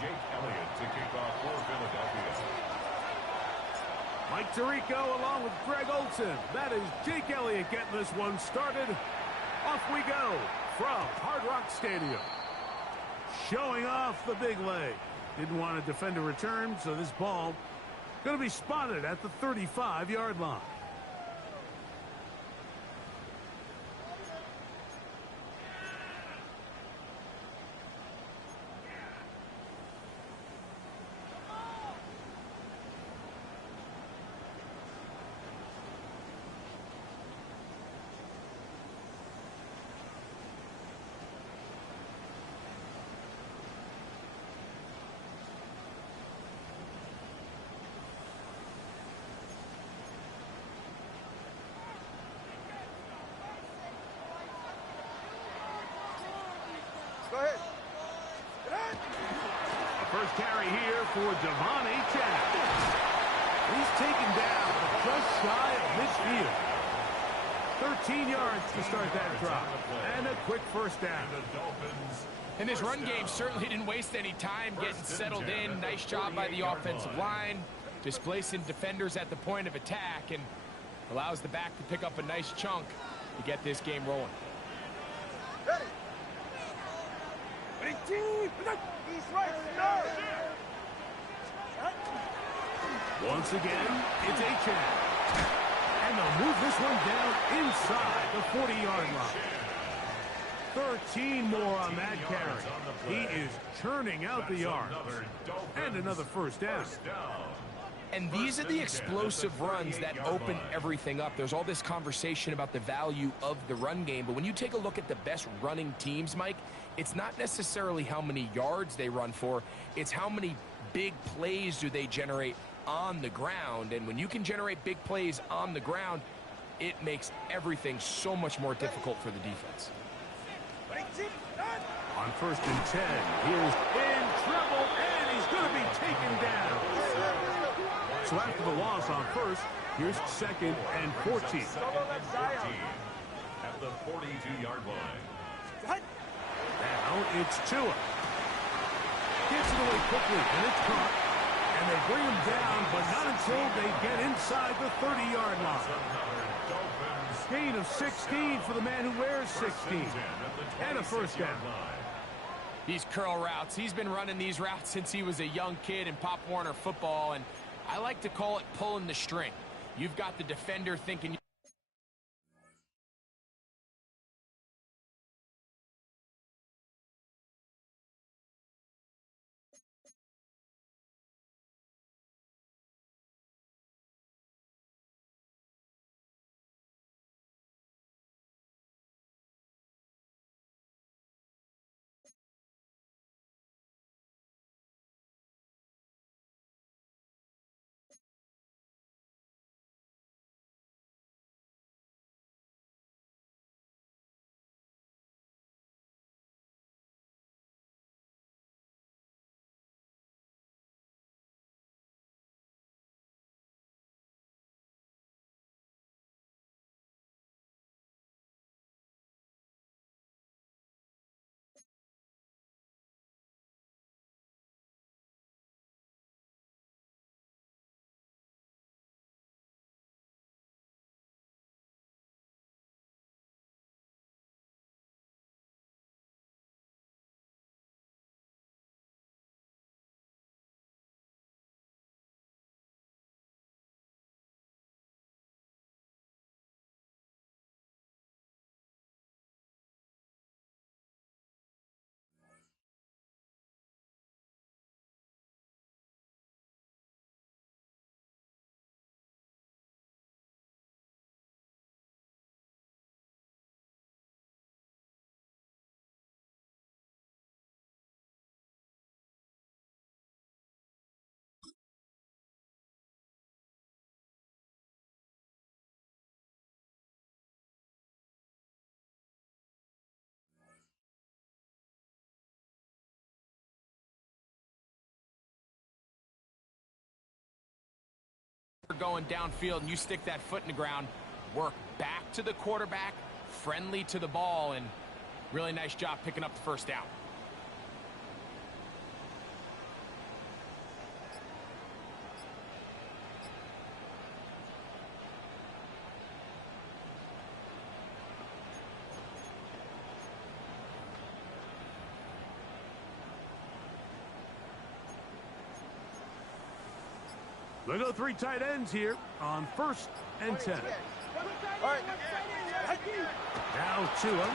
Jake Elliott to kick off for Philadelphia. Mike Tirico along with Greg Olsen. That is Jake Elliott getting this one started. Off we go from Hard Rock Stadium. Showing off the big leg. Didn't want to defend a return, so this ball going to be spotted at the 35-yard line. First carry here for Devon Achane. He's taken down just shy of midfield. 13 yards to start that drop. And a quick first down. And this run game certainly didn't waste any time getting settled in. Nice job by the offensive line, displacing defenders at the point of attack, and allows the back to pick up a nice chunk to get this game rolling. Once again, it's Achane. And they'll move this one down inside the 40-yard line. 13 more on that carry. He is churning out the yards. And another first down. And these are the explosive runs that open everything up. There's all this conversation about the value of the run game, but when you take a look at the best running teams, Mike, it's not necessarily how many yards they run for, it's how many big plays do they generate on the ground. And when you can generate big plays on the ground, it makes everything so much more difficult for the defense. On 1st and 10, here's in trouble, and he's going to be taken down. So after the loss on first, here's 2nd and 14. At the 42-yard line. Now it's Tua. Gets it away quickly, and it's caught. And they bring him down, but not until they get inside the 30-yard line. Gain of 16 for the man who wears 16. And a first down. These curl routes, he's been running these routes since he was a young kid in Pop Warner football, and I like to call it pulling the string. You've got the defender thinking... going downfield and you stick that foot in the ground, work back to the quarterback, friendly to the ball, and really nice job picking up the first down. They'll go 3 tight ends here on 1st and 10. Now to him.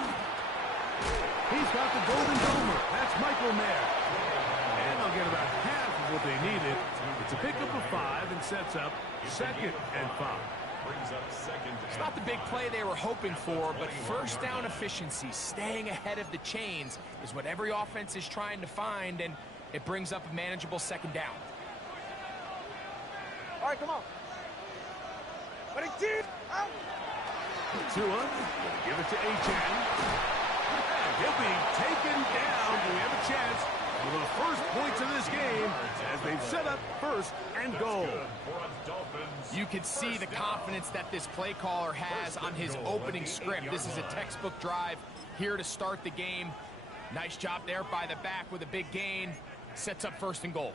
He's got the golden domer. That's Michael Mayer. And they'll get about half of what they needed. It's a pickup of 5 and sets up 2nd and 5. It's not the big play they were hoping for, but first down efficiency, staying ahead of the chains, is what every offense is trying to find, and it brings up a manageable 2nd down. All right, come on. But it did. Tua, give it to Achane. And he'll be taken down. We have a chance for the first points of this game as they've set up 1st and goal. You can see the confidence that this play caller has on his opening script. This is a textbook drive here to start the game. Nice job there by the back with a big gain. Sets up 1st and goal.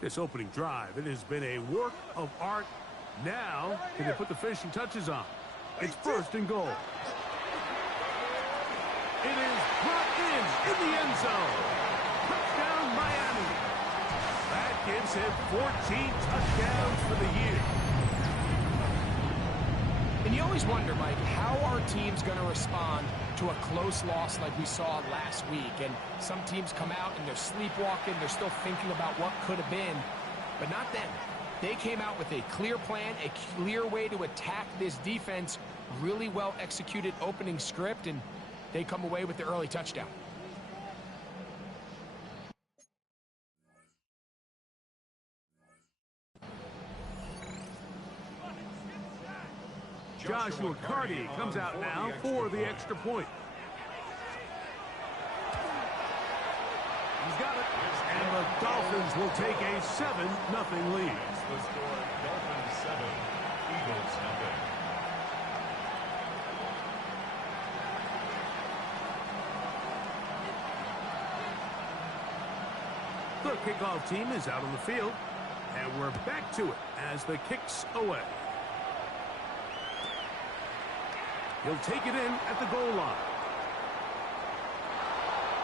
This opening drive, it has been a work of art. Now, can they put the finishing touches on? It's 1st and goal. It is brought in the end zone. Touchdown, Miami. That gives him 14 touchdowns for the year. And you always wonder, Mike, how are teams going to respond to a close loss like we saw last week? And some teams come out and they're sleepwalking. They're still thinking about what could have been, but not them. They came out with a clear plan, a clear way to attack this defense, really well executed opening script, and they come away with the early touchdown. Joshua Carty comes out now for the extra point. He's got it. And the Dolphins will take a 7-0 lead. The score, Dolphins 7, Eagles 0. The kickoff team is out on the field, and we're back to it as the kick's away. He'll take it in at the goal line.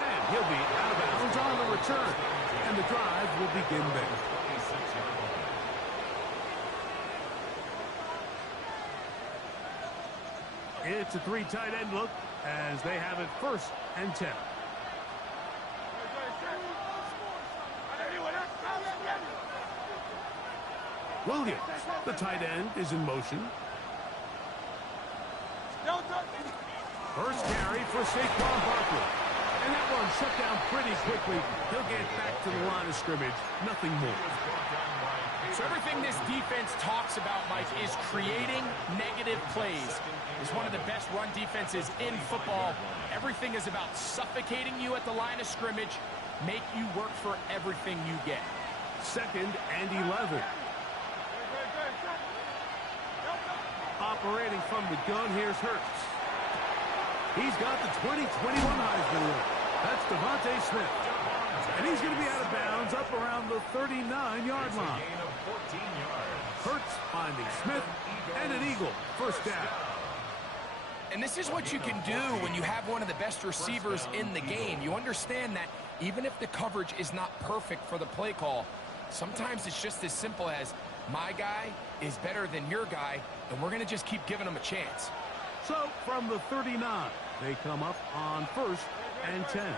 And he'll be out of bounds on the return. And the drive will begin there. It's a 3 tight end look as they have it 1st and 10. Williams, the tight end, is in motion. First carry for Saquon Barkley. And that one shut down pretty quickly. He'll get back to the line of scrimmage. Nothing more. So everything this defense talks about, Mike, is creating negative plays. It's one of the best run defenses in football. Everything is about suffocating you at the line of scrimmage, make you work for everything you get. 2nd and 11. Operating from the gun, here's Hurts. He's got the 2021 Heisman winner. That's Devontae Smith. And he's going to be out of bounds up around the 39-yard line. Hurts finding Smith and an Eagle. 1st down. And this is what you can do when you have one of the best receivers in the game. You understand that even if the coverage is not perfect for the play call, sometimes it's just as simple as my guy is better than your guy, and we're going to just keep giving him a chance. So from the 39, they come up on 1st and 10.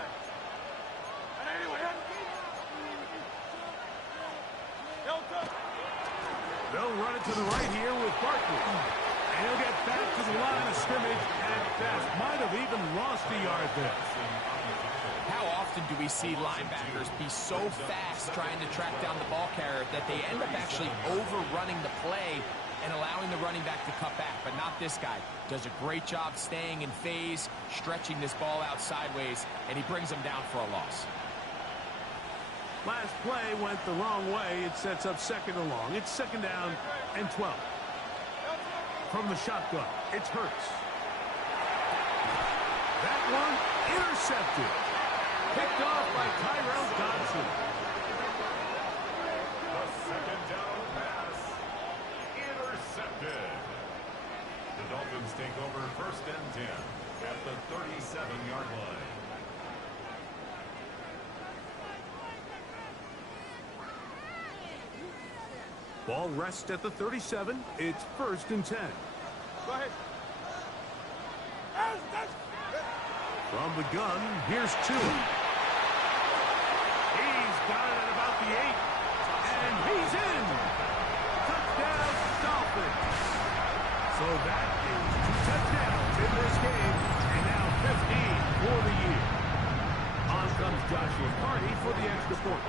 They'll run it to the right here with Barkley. And he'll get back to the line of scrimmage at best. Might have even lost a yard there. How often do we see linebackers be so fast trying to track down the ball carrier that they end up actually overrunning the play and allowing the running back to cut back? But not this guy. Does a great job staying in phase, stretching this ball out sideways, and he brings them down for a loss. Last play went the wrong way. It sets up 2nd and long. It's 2nd down and 12. From the shotgun, it's Hurts. That one intercepted. Picked off by Tyrell Dodson. The 2nd down pass intercepted. The Dolphins take over 1st and 10 at the 37-yard line. Ball rests at the 37. It's 1st and 10. Go ahead. From the gun, here's Tua. He's got it at about the 8. And he's in. Touchdown, Dolphins. So that is 2 touchdowns in this game. And now 15 for the year. On comes Joshua Party for the extra point.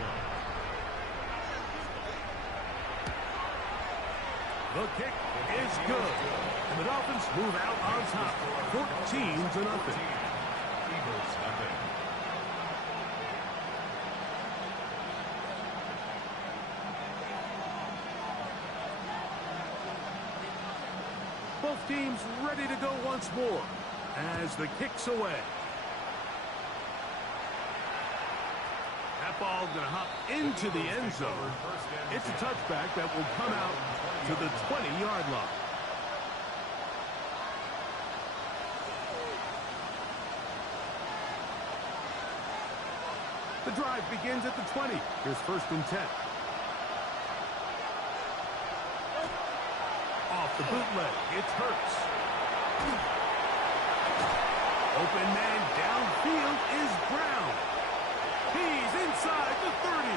The kick is good. And the Dolphins move out on top. 14-0. Eagles nothing. Both teams ready to go once more as the kick's away. That ball's going to hop into the end zone. It's a touchback that will come out to the 20-yard line. The drive begins at the 20. Here's 1st and 10. Off the bootleg, it's Hurts. Open man downfield is Brown. He's inside the 30.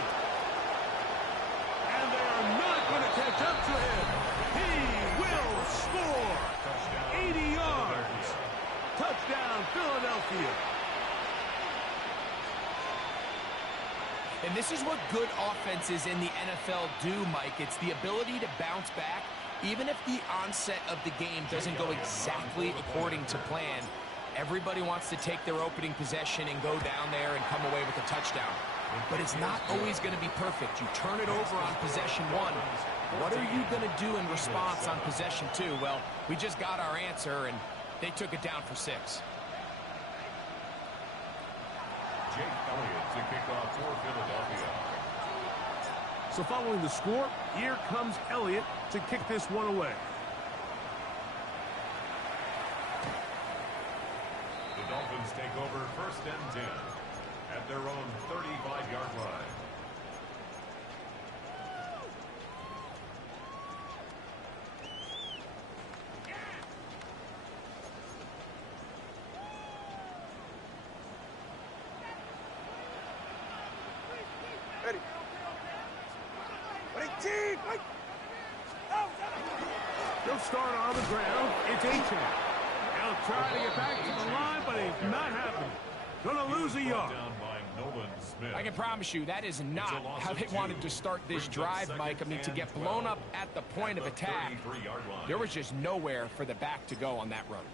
And they are not going to catch up to him. He will score. 80 yards. Touchdown, Philadelphia. And this is what good offenses in the NFL do, Mike. It's the ability to bounce back, even if the onset of the game doesn't go exactly according to plan. Everybody wants to take their opening possession and go down there and come away with a touchdown. But it's not always going to be perfect. You turn it over on possession 1. What are you going to do in response on possession 2? Well, we just got our answer, and they took it down for 6. Jake Elliott to kick off for Philadelphia. So following the score, here comes Elliott to kick this one away. The Dolphins take over 1st and 10 at their own 35-yard line. Ready. Ready, team. Wait. They'll start on the ground. It's A-Chain. They'll try to get back to the line, but it's not happening. Gonna lose a yard. Down by Nolan Smith. I can promise you that is not how they wanted to start this drive, Mike. I mean, to get blown up at the point of attack, there was just nowhere for the back to go on that run.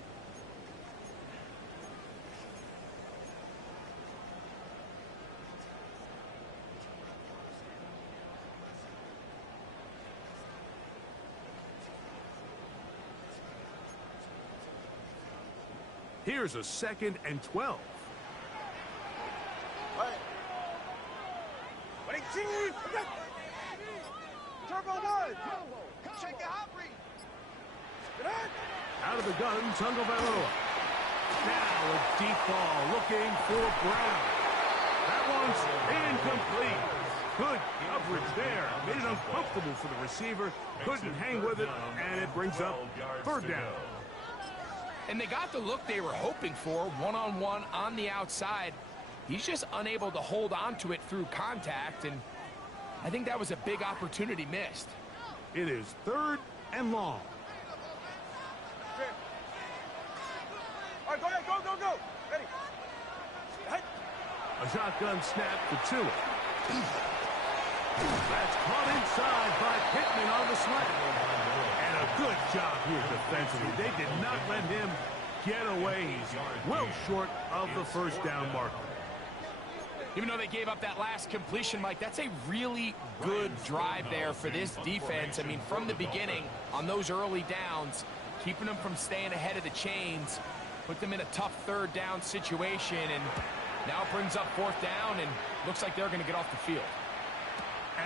Here's a 2nd and 12. Ready, team. Turbo 1. Check the hot read. Out of the gun, Tagovailoa. Now a deep ball looking for Brown. That one's incomplete. Good coverage there. Made it uncomfortable for the receiver. Couldn't hang with it, and it brings up 3rd down. And they got the look they were hoping for, one-on-one on the outside. He's just unable to hold on to it through contact, and I think that was a big opportunity missed. It is 3rd and long. All right, go ahead, go. Ready. A shotgun snap to Tua. That's caught inside by Pittman on the slant. And a good job here defensively. They did not let him get away. He's well short of the 1st down marker. Even though they gave up that last completion, Mike, that's a really good drive there for this defense. I mean, from the beginning, on those early downs, keeping them from staying ahead of the chains, put them in a tough 3rd down situation, and now it brings up 4th down, and looks like they're going to get off the field.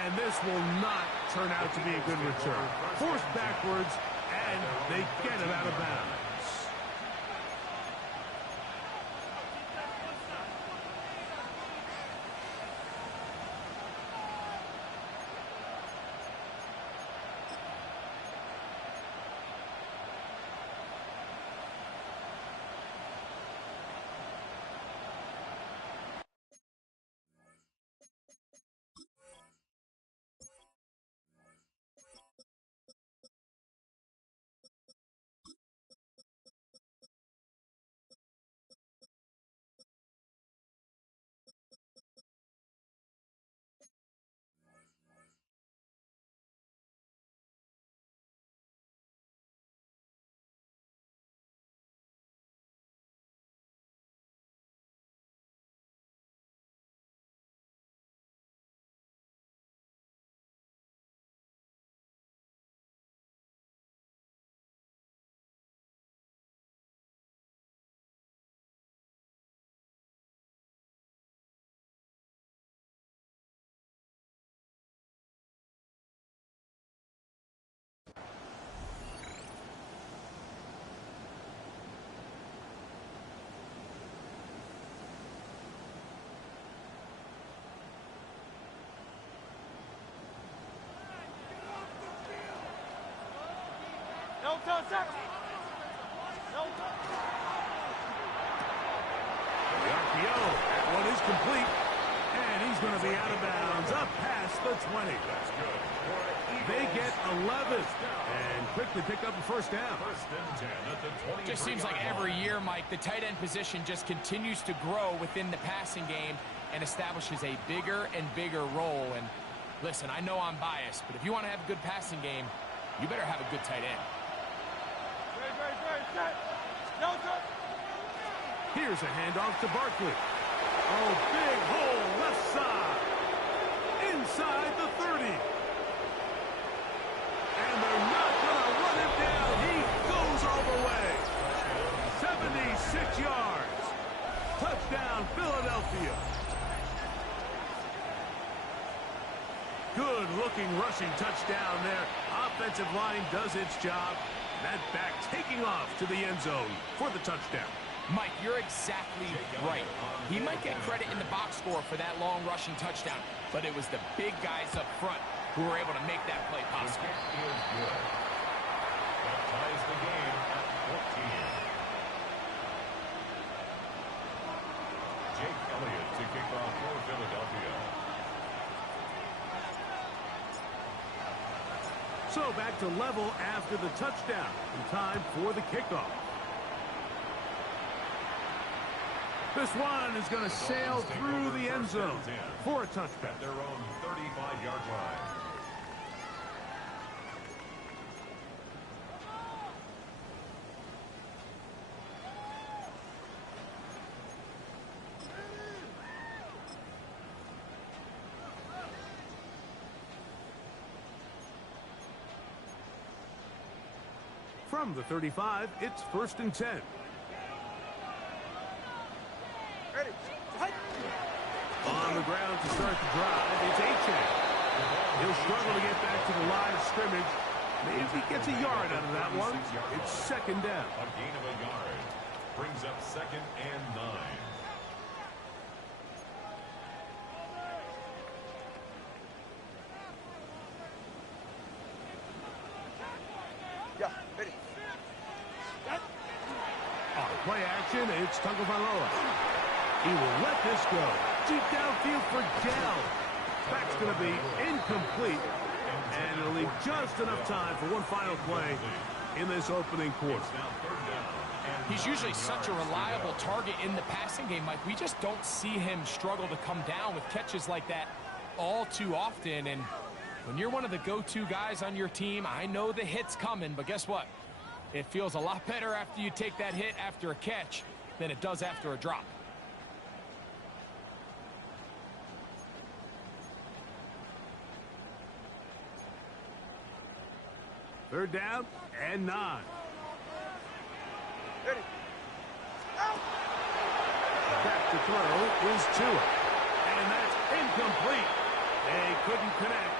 And this will not turn out to be a good return. Forced backwards and they get it out of bounds. No touchdown. No The RPO, that one is complete. And he's going to be out of bounds, up past the 20. That's good. They get 11 and quickly pick up a first down. First and 10 at the 23. Just seems like every year, Mike, the tight end position just continues to grow within the passing game and establishes a bigger and bigger role. And listen, I know I'm biased, but if you want to have a good passing game, you better have a good tight end. No touch. Here's a handoff to Barkley. Oh, big hole left side. Inside the 30. And they're not going to run him down. He goes all the way. 76 yards. Touchdown, Philadelphia. Good-looking rushing touchdown there. Offensive line does its job. That back taking off to the end zone for the touchdown. Mike, you're exactly right. He might get credit in the box score for that long rushing touchdown, but it was the big guys up front who were able to make that play possible. Is good. That ties the game at 14. Jake Elliott to kick off for Philadelphia. So back to level after the touchdown. And time for the kickoff. This one is going to sail through the end zone for a touchback. At their own 35-yard line. From the 35, it's 1st and 10. Ready. On the ground to start the drive, it's Achane. He'll struggle to get back to the line of scrimmage. Maybe he gets a yard out of that one. It's 2nd down. A gain of a yard. Brings up 2nd and 9. Yeah, ready. On play action, it's Tagovailoa. He will let this go. Deep downfield for Dell. That's going to be incomplete. And it'll leave just enough time for one final play in this opening quarter. He's usually such a reliable target in the passing game, Mike. We just don't see him struggle to come down with catches like that all too often. And when you're one of the go-to guys on your team, I know the hit's coming, but guess what? It feels a lot better after you take that hit after a catch than it does after a drop. Third down and 9. Ready. Out. Back to throw is Tua. And that's incomplete. They couldn't connect.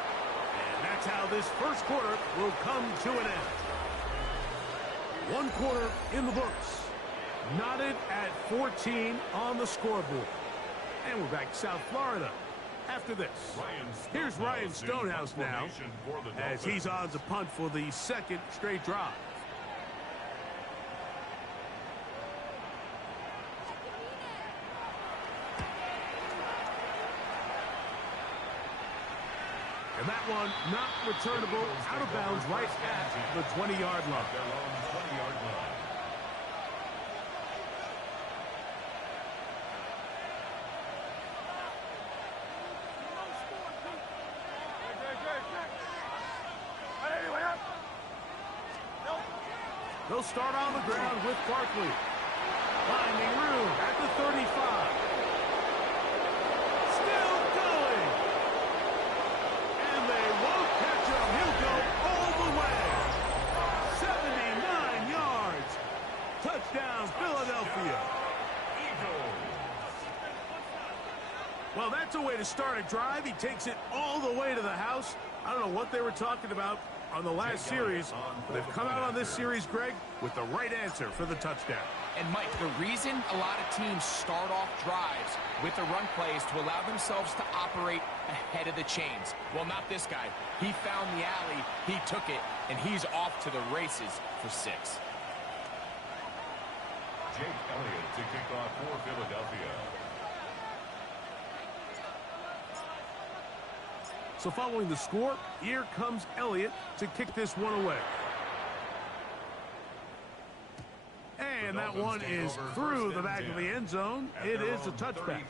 And that's how this first quarter will come to an end. One quarter in the books. Knotted at 14 on the scoreboard. And we're back to South Florida after this. Here's Ryan Stonehouse now as he's on to punt for the second straight drive. And that one not returnable, out of bounds right at the 20-yard line. They'll start on the ground with Barkley. Finding room at the 35. Still going. And they won't catch him. He'll go all the way. 79 yards. Touchdown, Philadelphia. Well, that's a way to start a drive. He takes it all the way to the house. I don't know what they were talking about on the last series. They've come out on this series, Greg, with the right answer for the touchdown. And, Mike, the reason a lot of teams start off drives with the run play is to allow themselves to operate ahead of the chains. Well, not this guy. He found the alley, he took it, and he's off to the races for 6. Jake Elliott to kick off for Philadelphia. So following the score, here comes Elliott to kick this one away. And that one is through the back of the end zone. It is a touchback.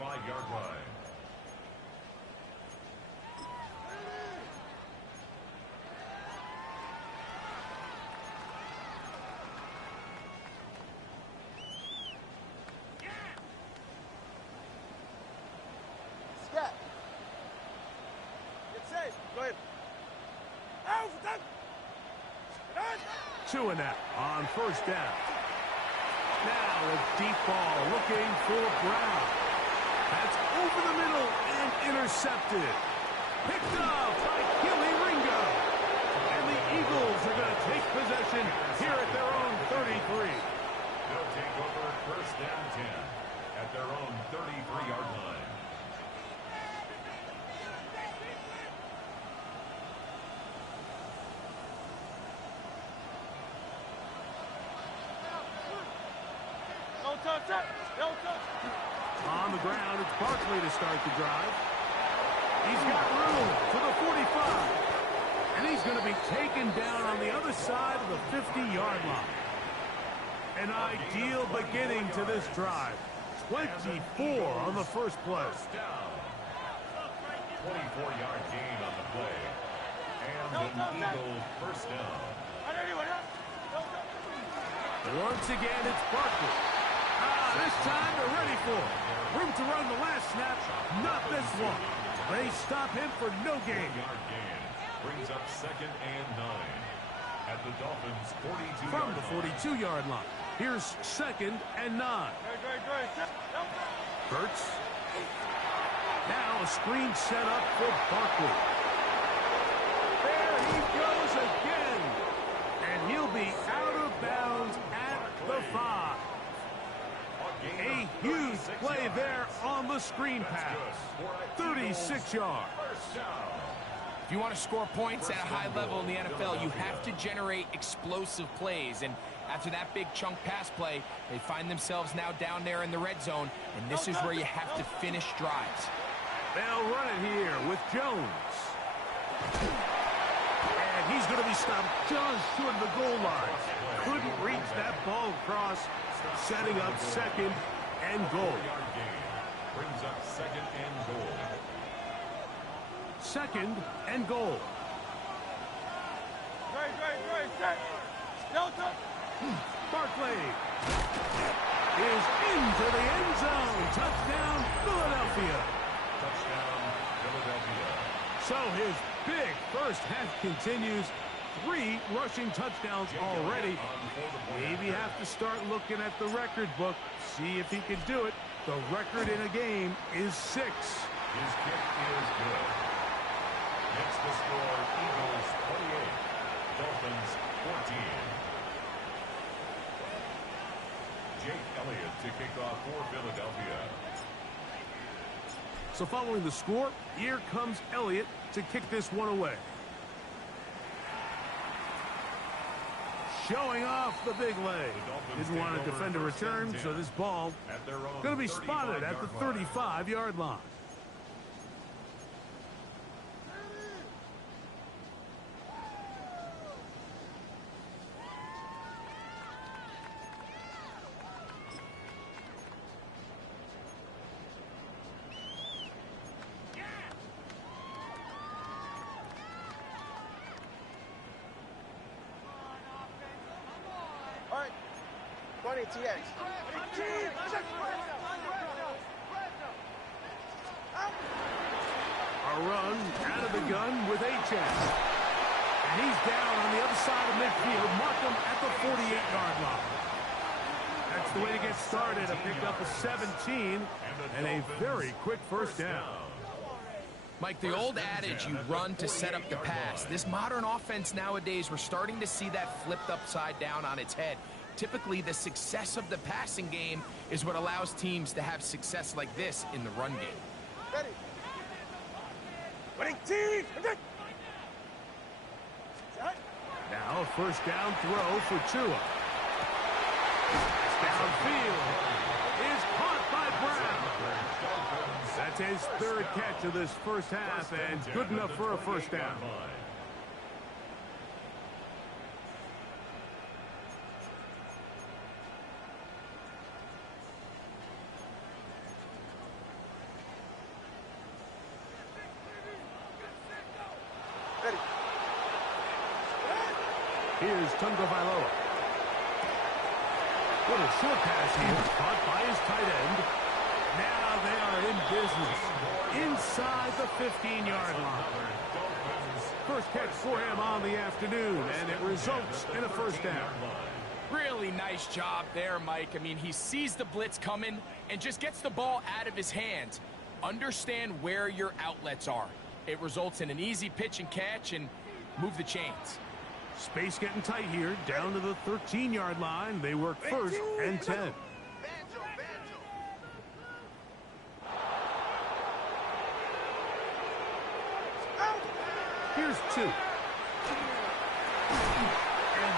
Two and out on first down. Now a deep ball looking for Brown. That's over the middle and intercepted. Picked up by Gilly Ringo. And the Eagles are going to take possession here at their own 33. They'll take over first down 10 at their own 33-yard line. On the ground, it's Barkley to start the drive. He's got room to the 45. And he's going to be taken down on the other side of the 50-yard line. An ideal beginning to this drive. 24 on the first play. 24-yard gain on the play. And an Eagle first down. Once again, it's Barkley. This time they're ready for it. Room to run the last snap, not this one. They stop him for no gain. Brings up second and 9 at the Dolphins' 42-yard line. From the 42-yard line. Here's second and 9. Hurts. Now a screen set up for Barkley. There he goes again. And he'll be out of bounds at the 5. A huge play there on the screen pass. 36 yards. If you want to score points at a high level in the NFL, you have to generate explosive plays. And after that big chunk pass play, they find themselves now down there in the red zone. And this is where you have to finish drives. They'll run it here with Jones. And he's going to be stopped just short of the goal line. Couldn't reach that ball across. Setting up second and goal. Brings up second and goal. Second and goal. Barkley is into the end zone. Touchdown, Philadelphia. Touchdown, Philadelphia. So his big first half continues. 3 rushing touchdowns already. Maybe have to start looking at the record book, see if he can do it. The record in a game is 6. His kick is good. It's the score, Eagles 28, Dolphins 14. Jake Elliott to kick off for Philadelphia. So following the score, here comes Elliott to kick this one away. Showing off the big leg. Didn't want to defend a return, so this ball going to be spotted at the 35-yard line. All right. 20 TX. A run out of the gun with H.S. And he's down on the other side of midfield. Mark him at the 48-yard line. That's the way to get started. A pickup of 17 and a very quick first down. Mike, the old adage, you run to set up the pass. This modern offense nowadays, we're starting to see that flipped upside down on its head. Typically, the success of the passing game is what allows teams to have success like this in the run game. Ready. Winning team. Now a first down throw for Tua. Downfield is caught by Brown. That's his third catch of this first half, and good enough for a first down. Ready. Here's Tunga Vailoa. What a short pass here, caught by his tight end. Now they are in business inside the 15-yard line. First catch for him on the afternoon, and it results in a first down. Really nice job there, Mike. I mean, he sees the blitz coming and just gets the ball out of his hands. Understand where your outlets are. It results in an easy pitch and catch and move the chains. Space getting tight here, down to the 13-yard line. They work first and 10. Here's 2. And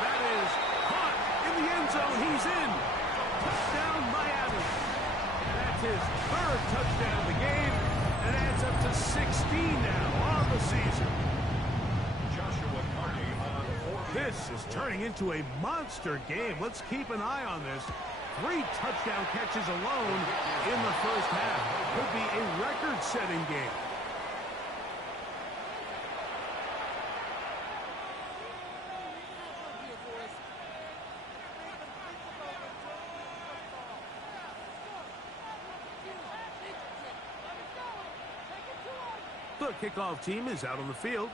that is caught in the end zone. He's in. Touchdown, Miami. That's his third touchdown of the game, and adds up to 16 now on the season. This is turning into a monster game. Let's keep an eye on this. 3 touchdown catches alone in the first half. Could be a record-setting game. The kickoff team is out on the field,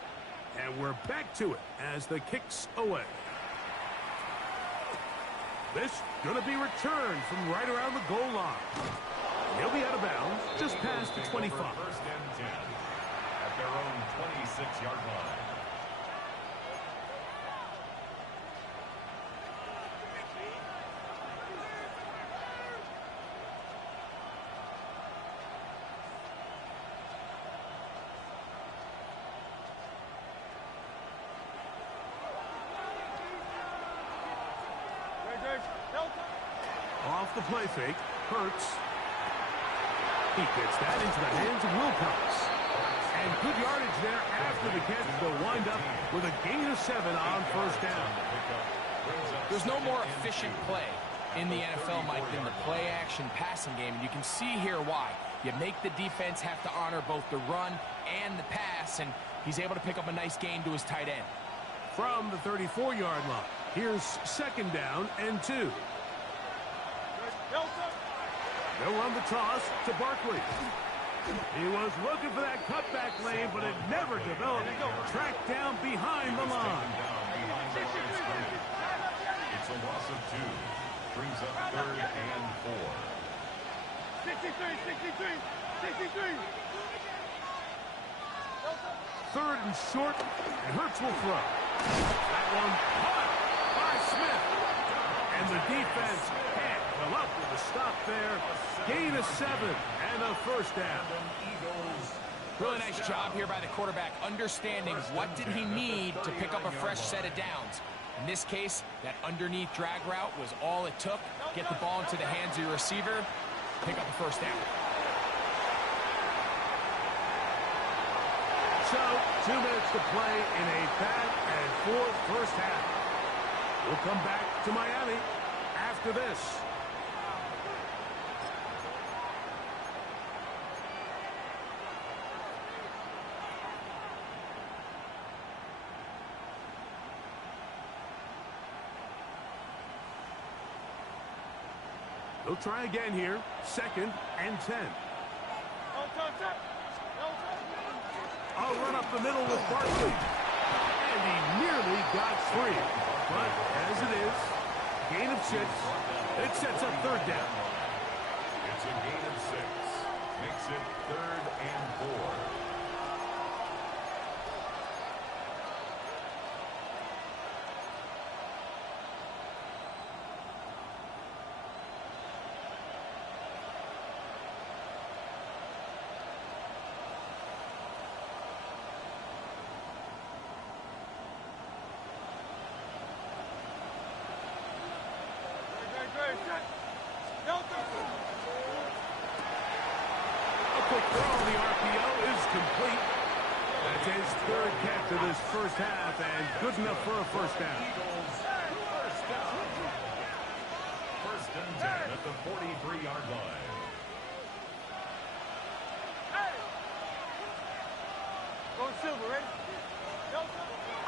and we're back to it as the kick's away. This going to be returned from right around the goal line. He'll be out of bounds just past the 25. First and 10 at their own 26-yard line. Off the play fake, Hurts. He gets that into the hands of Wilcox. And good yardage there after the catch. They'll wind up with a gain of 7 on first down. There's no more efficient play in the NFL, Mike, than the play-action passing game. And you can see here why. You make the defense have to honor both the run and the pass, and he's able to pick up a nice gain to his tight end. From the 34-yard line, here's second down and 2. They'll run the toss to Barkley. He was looking for that cutback lane, but it never developed. Tracked down behind the line. It's a loss of 2. Brings up 3rd and 4. 63. 3rd and short, and Hurts will throw. That one caught by Smith. And the defense can't come up with a stop there. Gain of 7 and a first down. Really nice job here by the quarterback, understanding what did he need to pick up a fresh set of downs. In this case, that underneath drag route was all it took. Get the ball into the hands of your receiver, pick up a first down. So, 2 minutes to play in a back-and-forth first half. We'll come back to Miami after this. They'll try again here. 2nd and 10. I'll run up the middle with Barkley. And he nearly got 3. But as it is, gain of 6. It sets up 3rd down. It's a gain of 6. Makes it 3rd and 4. A quick throw on the RPO is complete. That's his 3rd catch of this first half and good enough for a first down. First and 10 at the 43-yard line. Going silver, ready?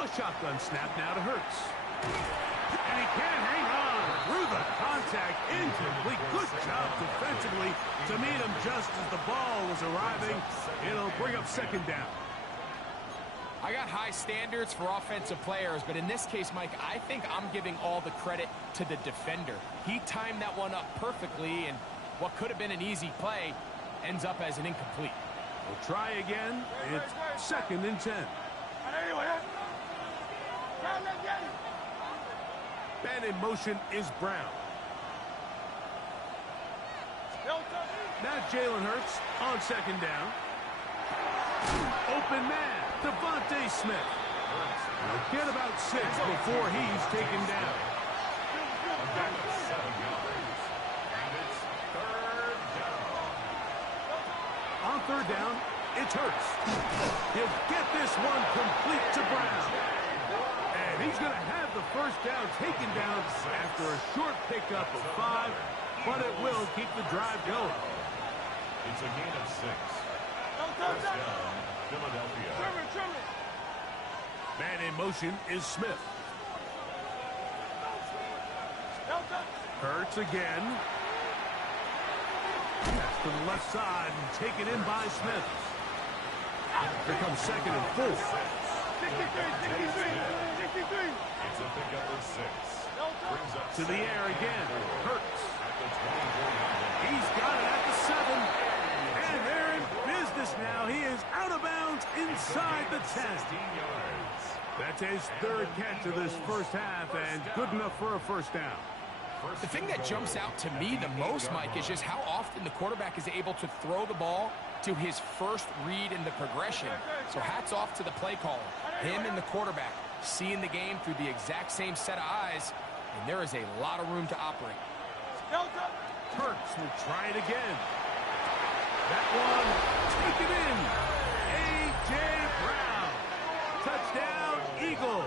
A shotgun snap now to Hurts. And he can't hang on through the contact. Incomplete. Good job defensively to meet him just as the ball was arriving. It'll bring up 2nd down. I got high standards for offensive players, but in this case, Mike, I think I'm giving all the credit to the defender. He timed that one up perfectly, and what could have been an easy play ends up as an incomplete. We'll try again. It's 2nd and 10. Man in motion is Brown. Now Jalen Hurts on 2nd down. Open man, Devontae Smith. He'll get about 6 before he's taken down. And it's 3rd down. On 3rd down, it's Hurts. He'll get this one complete to Brown. And he's going to have the first down taken down after a short pickup of 5, but it will keep the drive going. It's a gain of 6. First down, Philadelphia. Man in motion is Smith. Hurts again. Pass to the left side and taken in by Smith. Here comes 2nd and 4. It's a pickup of 6. Brings up To the air again. Hurts. at the 24-yard line. He's got it at the 7. And they're in business now. He is out of bounds inside the 10. 16 yards. That's his 3rd catch of this first half and good enough for a first down. The thing that jumps out to me the most, Mike, is just how often the quarterback is able to throw the ball to his first read in the progression. So hats off to the play caller. Him and the quarterback seeing the game through the exact same set of eyes, and there is a lot of room to operate. Hurts will try it again. That one taken in. A.J. Brown. Touchdown, Eagles.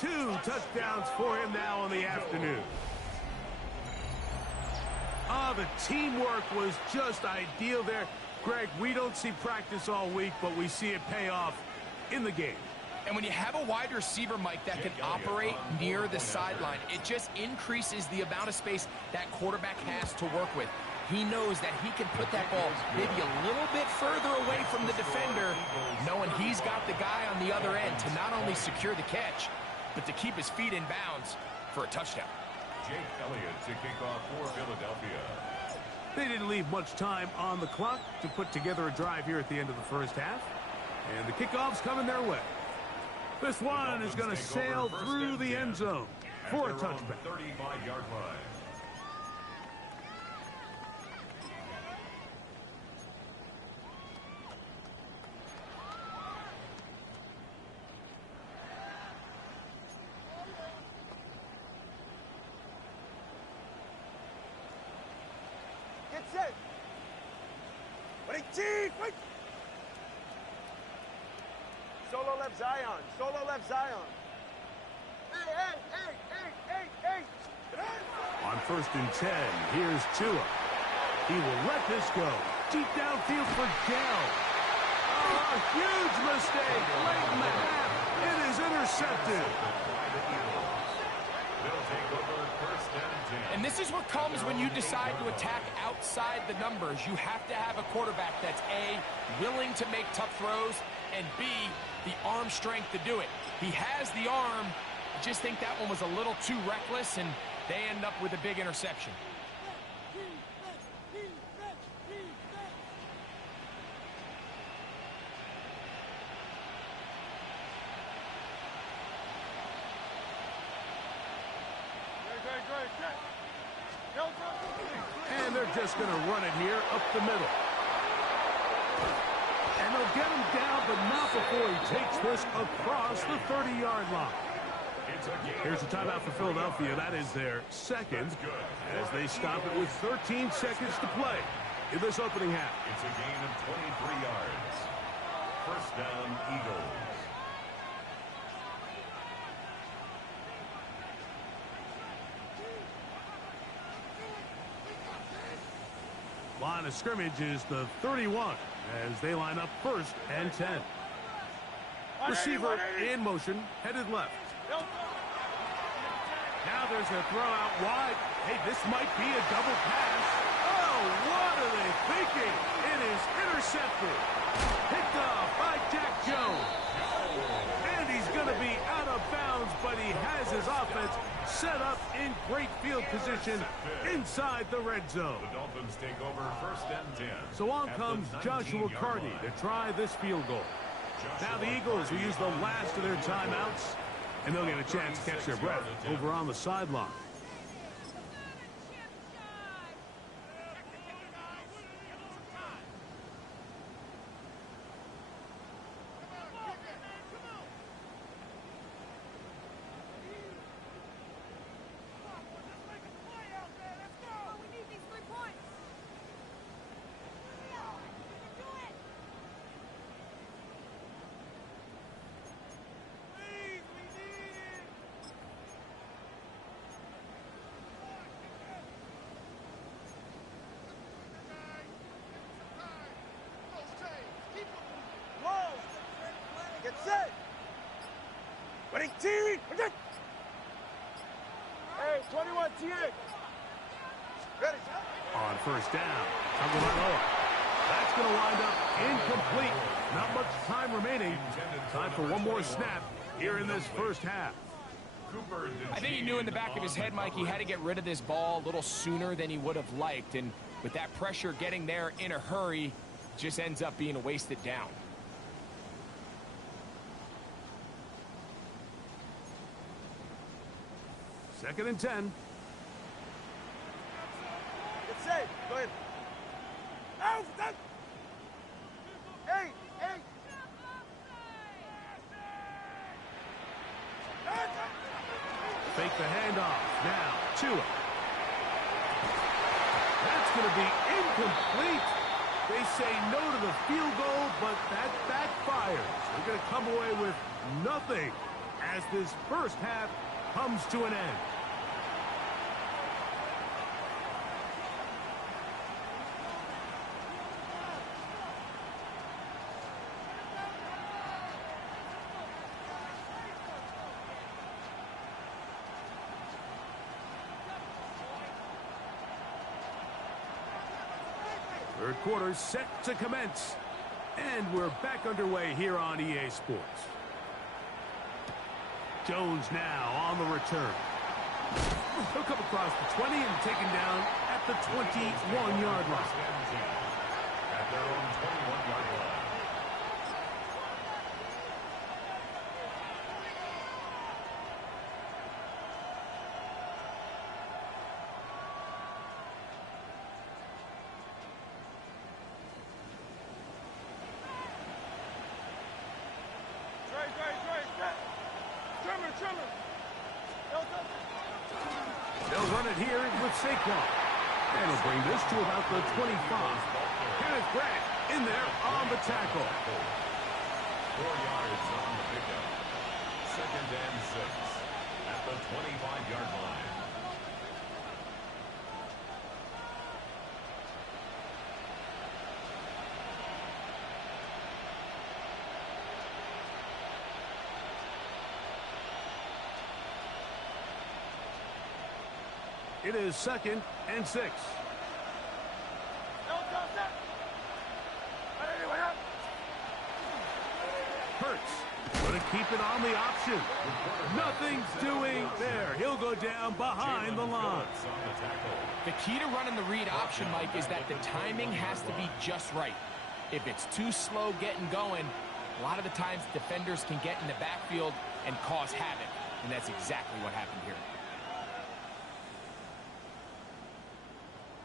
2 touchdowns for him now on the afternoon. The teamwork was just ideal there. Greg, we don't see practice all week, but we see it pay off in the game. And when you have a wide receiver, Mike, that can operate near the sideline, it just increases the amount of space that quarterback has to work with. He knows that he can put that ball maybe a little bit further away from the defender, knowing he's got the guy on the other end to not only secure the catch, but to keep his feet in bounds for a touchdown. Jake Elliott to kick off for Philadelphia. They didn't leave much time on the clock to put together a drive here at the end of the first half. And the kickoff's coming their way. This one is going to sail through the end zone for a touchback. 35-yard line. set. Wait, Chief, wait. Solo left Zion. Solo left Zion. Hey. On 1st and 10, here's Tua. He will let this go. Deep downfield for Dell. Oh, a huge mistake late in the half. It is intercepted. They'll take over 1st and 10. And this is what comes when you decide to attack outside the numbers. You have to have a quarterback that's A, willing to make tough throws, and B, the arm strength to do it. He has the arm. I just think that one was a little too reckless, and they end up with a big interception. And they're just going to run it here up the middle. And they'll get him down, but not before he takes this across the 30-yard line. Here's a timeout for Philadelphia. That is their second, as they stop it with 13 seconds to play in this opening half. It's a gain of 23 yards. 1st down, Eagles. Line of scrimmage is the 31 as they line up 1st and 10. Receiver in motion, headed left. Now there's a throw out wide. Hey, this might be a double pass. Oh, what are they thinking? It is intercepted. Picked off by Jack Jones. And he's going to be out of bounds, but he has his offense set up in great field position inside the red zone. The Dolphins take over 1st and 10. So on comes Joshua Carty to try this field goal. Now the Eagles will use the last of their timeouts, and they'll get a chance to catch their breath over on the sideline. Get set. Wait, Chief. Hey, 21 T8. Ready. On 1st down, that's going to wind up incomplete. Not much time remaining. Time for one more snap here in this 1st half. I think he knew in the back of his head, Mike, he had to get rid of this ball a little sooner than he would have liked. And with that pressure getting there in a hurry, it just ends up being a wasted down. Second and 10. Get set. Go ahead. Out. Hey. Fake the handoff. Now, Tua. That's going to be incomplete. They say no to the field goal, but that backfires. They're going to come away with nothing as this 1st half comes to an end. Third quarter set to commence. And we're back underway here on EA Sports. Jones now on the return. He'll come across the 20 and taken down at the 21-yard line. At their own 21-yard line. They'll run it here with Saquon. And he'll bring this to about the 25. Kenneth Grant in there on the tackle. 4 yards on the pickup. 2nd and 6 at the 25-yard line. It is 2nd and 6. Hurts going to keep it on the option. Nothing's doing there. He'll go down behind the line. The key to running the read option, Mike, is that the timing has to be just right. If it's too slow getting going, a lot of the times defenders can get in the backfield and cause havoc. And that's exactly what happened here.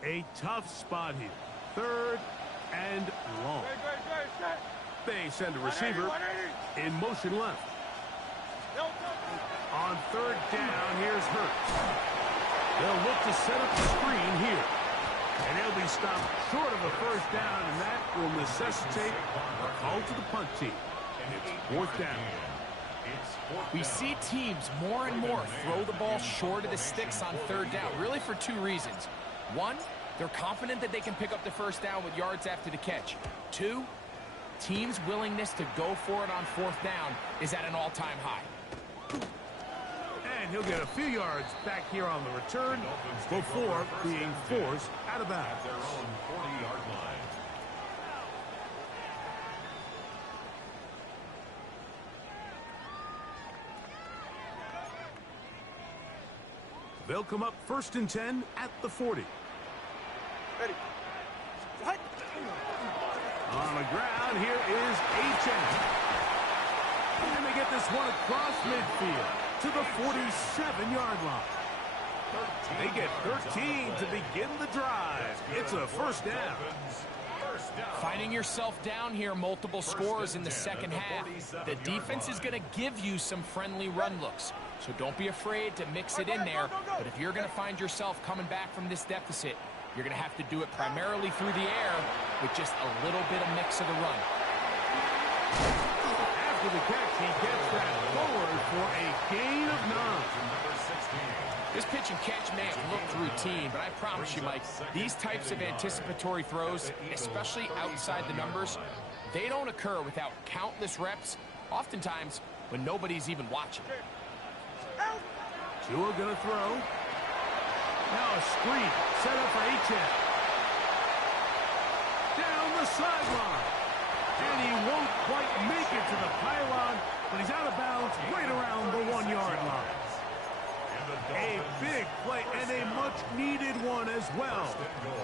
A tough spot here. 3rd and long. They send a receiver in motion left. On 3rd down, here's Hurts. They'll look to set up the screen here. And he'll be stopped short of a 1st down, and that will necessitate a call to the punt team. It's 4th down. We see teams more and more throw the ball short of the sticks on 3rd down, really for 2 reasons. 1, they're confident that they can pick up the 1st down with yards after the catch. 2, teams' willingness to go for it on 4th down is at an all-time high. And he'll get a few yards back here on the return before being forced out of bounds. At their own 40-yard line. They'll come up 1st and 10 at the 40. Ready. On the ground, here is H.M. And they get this one across midfield to the 47-yard line. They get 13 to begin the drive. It's a 1st down. Finding yourself down here, multiple scores in the 2nd half. The defense is going to give you some friendly run looks. So don't be afraid to mix it in there. But if you're going to find yourself coming back from this deficit, you're going to have to do it primarily through the air with just a little bit of mix of the run. After the catch, he gets that forward for a gain of 9. This pitch and catch may have looked routine, but I promise you, Mike, these types of anticipatory throws, especially outside the numbers, they don't occur without countless reps, oftentimes when nobody's even watching. Tua going to throw. Now a screen set up for H.M. Down the sideline. And he won't quite make it to the pylon, but he's out of bounds right around the 1-yard line. A big play and a much-needed one as well.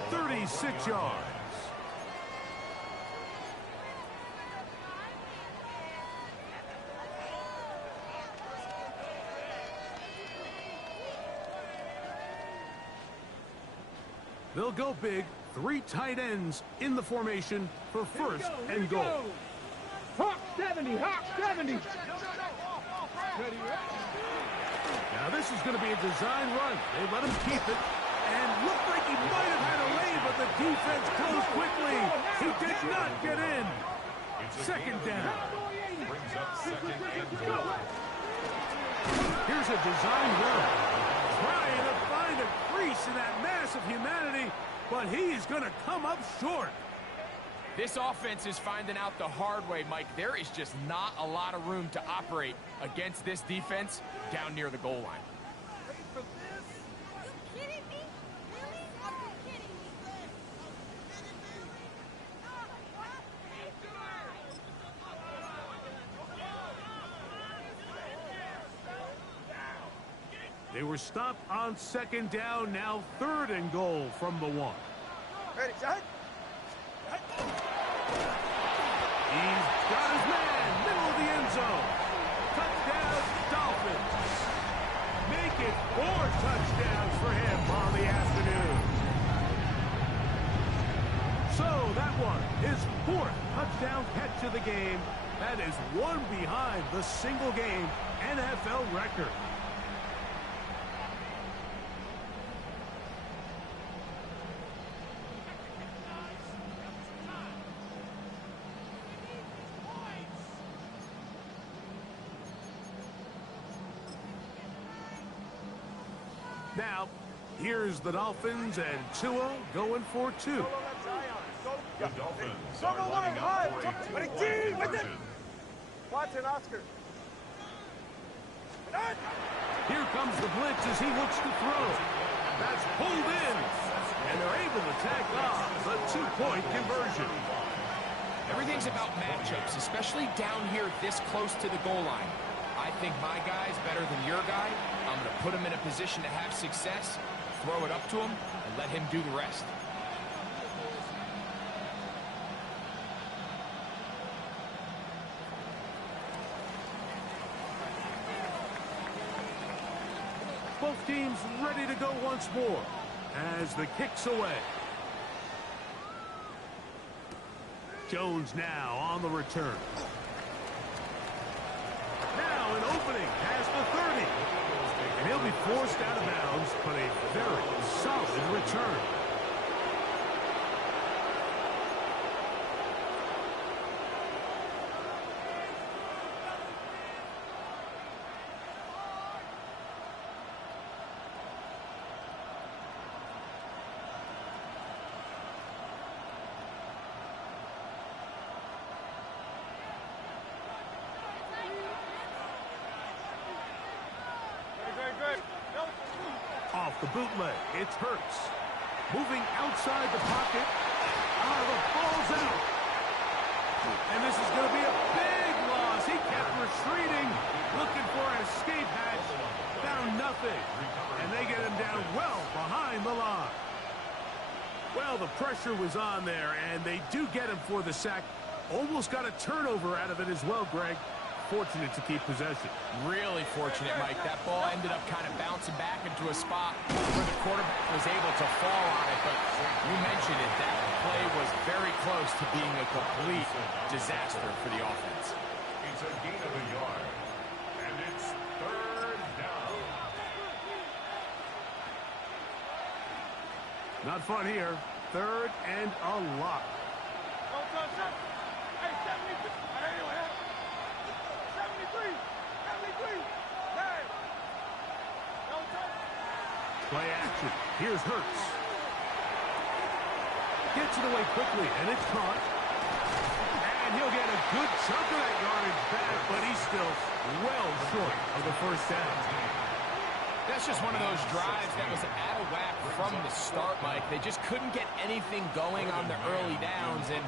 36 yards. They'll go big. 3 tight ends in the formation for 1st and goal. Hawk 70, Hawk 70. Now this is going to be a design run. They let him keep it and looked like he might have had a lane, but the defense closed quickly. He did not get in. 2nd down. Brings up 2nd and goal. Here's a design run. Trying to find a crease in that mass of humanity, but he's going to come up short. This offense is finding out the hard way, Mike. There is just not a lot of room to operate against this defense down near the goal line. They were stopped on 2nd down, now 3rd and goal from the 1. Ready, set. He's got his man, middle of the end zone. Touchdown, Dolphins. Make it 4 touchdowns for him on the afternoon. So that one, his 4th touchdown catch of the game. That is one behind the single-game NFL record. Now, here's the Dolphins and Tua going for two. The Dolphins are lining up for a two-point conversion. Watson, Oscar. Here comes the blitz as he looks to throw. That's pulled in, and they're able to tack off the two-point conversion. Everything's about matchups, especially down here this close to the goal line. I think my guy's better than your guy. I'm going to put him in a position to have success, throw it up to him, and let him do the rest. Both teams ready to go once more as the kick's away. Jones now on the return. Now an opening past the 30. And he'll be forced out of bounds, but a very solid return. Off the bootleg, it's Hurts. Moving outside the pocket. The ball's out. And this is going to be a big loss. He kept retreating, looking for an escape hatch. Found nothing. And they get him down well behind the line. Well, the pressure was on there, and they do get him for the sack. Almost got a turnover out of it as well, Greg. Fortunate to keep possession. Really fortunate, Mike. That ball ended up kind of bouncing back into a spot where the quarterback was able to fall on it. But you mentioned it, that play was very close to being a complete disaster for the offense. It's a gain of a yard, and it's third down. Not fun here. Third and a lot. Hey, 72. Anyway, 73. 73. Hey. No touch. Play action. Here's Hurts. Gets it away quickly, and it's caught. And he'll get a good chunk of that yardage back, but he's still well short of the first down. That's just one of those drives that was out of whack from the start, Mike. They just couldn't get anything going on the early downs, and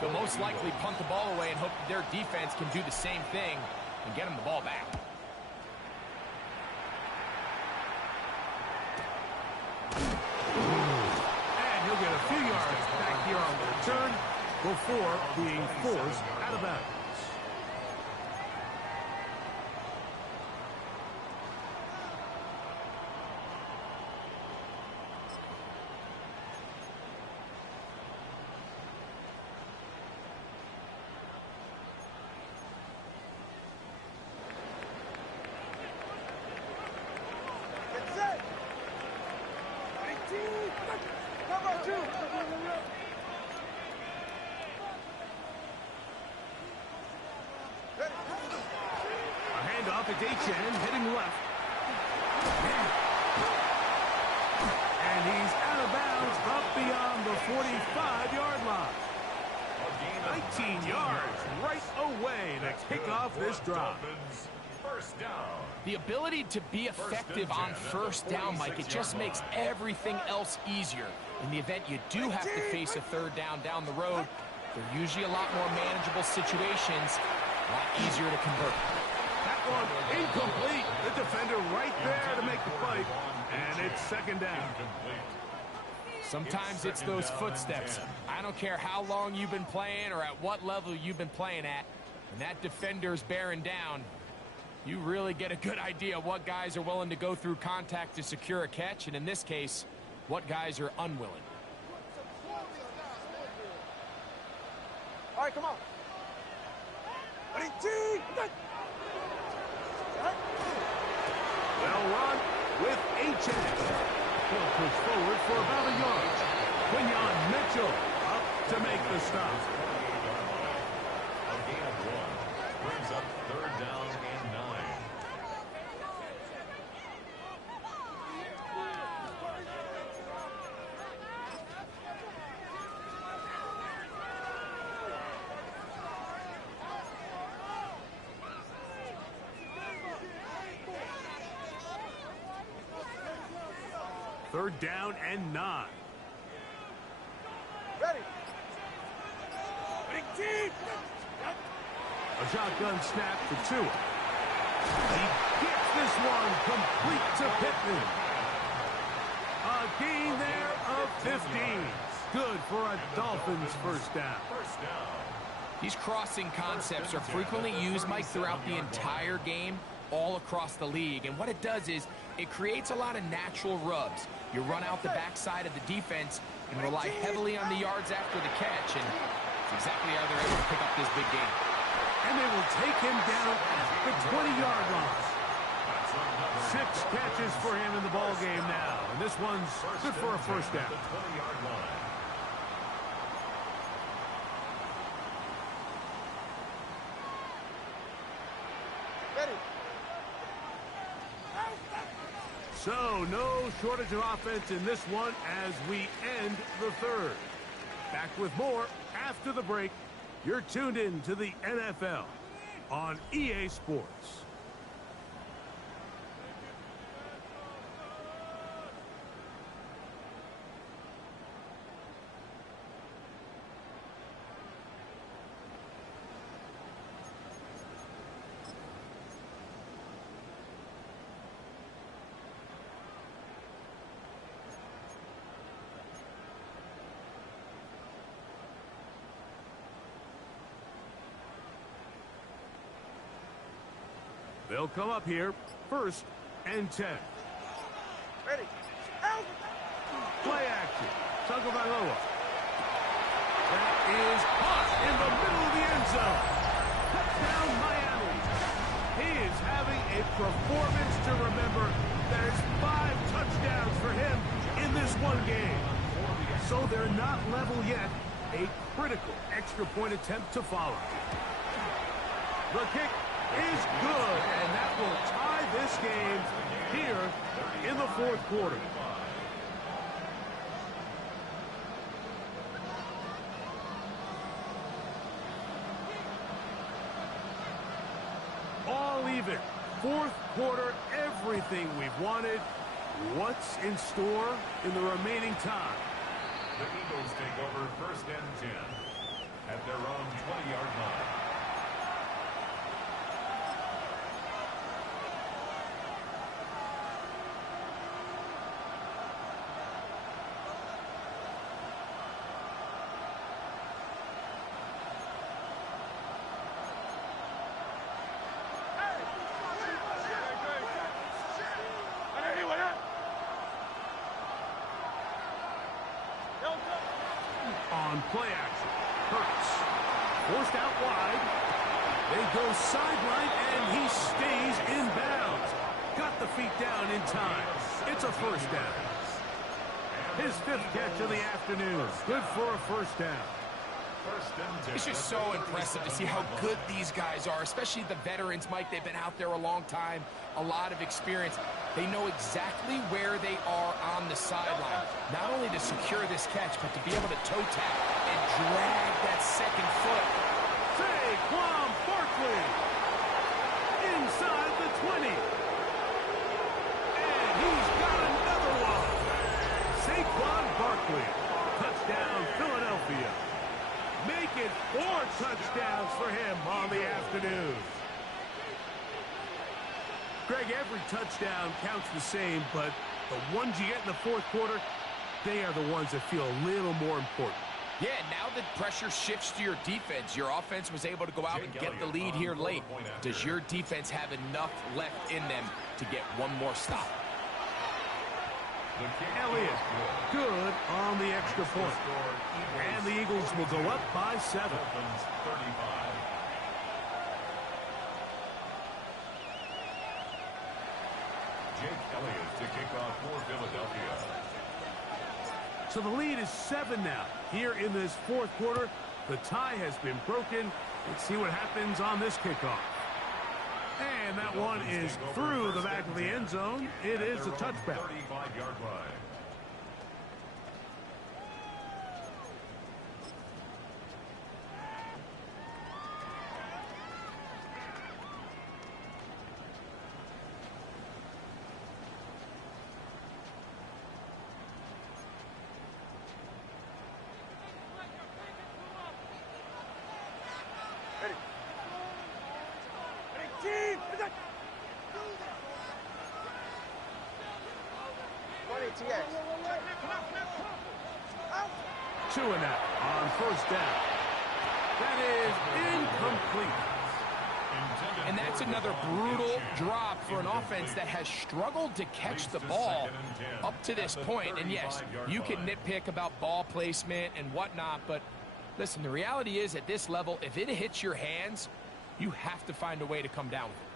they'll most likely punt the ball away and hope that their defense can do the same thing and get them the ball back. And he'll get a few yards back here on the return before being forced out of bounds. Get set. 18. Cover 2. A handoff at Daychan, heading left. And he's out of bounds up beyond the 45-yard line. 19 yards right away to kick off this drive. First down. The ability to be effective on first down, Mike, it just makes everything else easier. In the event you do have to face a third down the road, they're usually a lot more manageable situations, a lot easier to convert. That one incomplete. The defender right there to make the play. And it's second down. Sometimes it's those footsteps. I don't care how long you've been playing or at what level you've been playing at. When that defender's bearing down, you really get a good idea of what guys are willing to go through contact to secure a catch, and in this case, what guys are unwilling. All right, come on. 18. Well run with a chance. He'll push forward for about a yard. Quinyon Mitchell up to make the stop. A gain of 1 brings up third down and 9. 3rd down and 9. Ready. Big team. A shotgun snap to Tua. He gets this one complete to Pittman. A gain there of 15. Good for a Dolphins first down. These crossing concepts are frequently used, Mike, throughout the entire game, all across the league. And what it does is it creates a lot of natural rubs. You run out the backside of the defense and rely heavily on the yards after the catch. And it's exactly how they're able to pick up this big game. And they will take him down at the 20-yard line. 6 catches for him in the ball game now. And this one's good for a first down. Ready. So, no shortage of offense in this one as we end the 3rd. Back with more after the break. You're tuned in to the NFL on EA Sports. They'll come up here, 1st and 10. Ready. Out. Play action. Tagovailoa. That is caught in the middle of the end zone. Touchdown, Miami. He is having a performance to remember. There's 5 touchdowns for him in this one game. So they're not level yet. A critical extra point attempt to follow. The kick is good, and that will tie this game here in the 4th quarter. All even. 4th quarter, everything we've wanted. What's in store in the remaining time? The Eagles take over 1st and 10 at their own 20-yard line. On play action, Hurts forced out wide. They go sideline, and he stays in bounds. Got the feet down in time. It's a first down. His 5th catch of the afternoon. Good for a first down. It's just so impressive to see how good these guys are, especially the veterans, Mike. They've been out there a long time, a lot of experience. They know exactly where they are on the sideline, not only to secure this catch, but to be able to toe tap and drag that 2nd foot. Saquon Barkley inside the 20. And he's got another one. Saquon Barkley, touchdown Philadelphia. Make it 4 touchdowns for him on the afternoon. Greg, every touchdown counts the same, but the ones you get in the 4th quarter, they are the ones that feel a little more important. Yeah, now the pressure shifts to your defense. Your offense was able to go out and get the lead here late. Does your defense have enough left in them to get one more stop? Elliott, good on the extra point. And the Eagles will go up by 7. Jake Elliott to kick off for Philadelphia. So the lead is 7 now. Here in this 4th quarter, the tie has been broken. Let's see what happens on this kickoff. And that one is through the back of the end zone. It is a touchback. 35-yard line. ATS. 2 and out on first down. That is incomplete. And that's another brutal drop for an offense that has struggled to catch the ball up to this point. And yes, you can nitpick about ball placement and whatnot, but listen, the reality is at this level, if it hits your hands, you have to find a way to come down with it.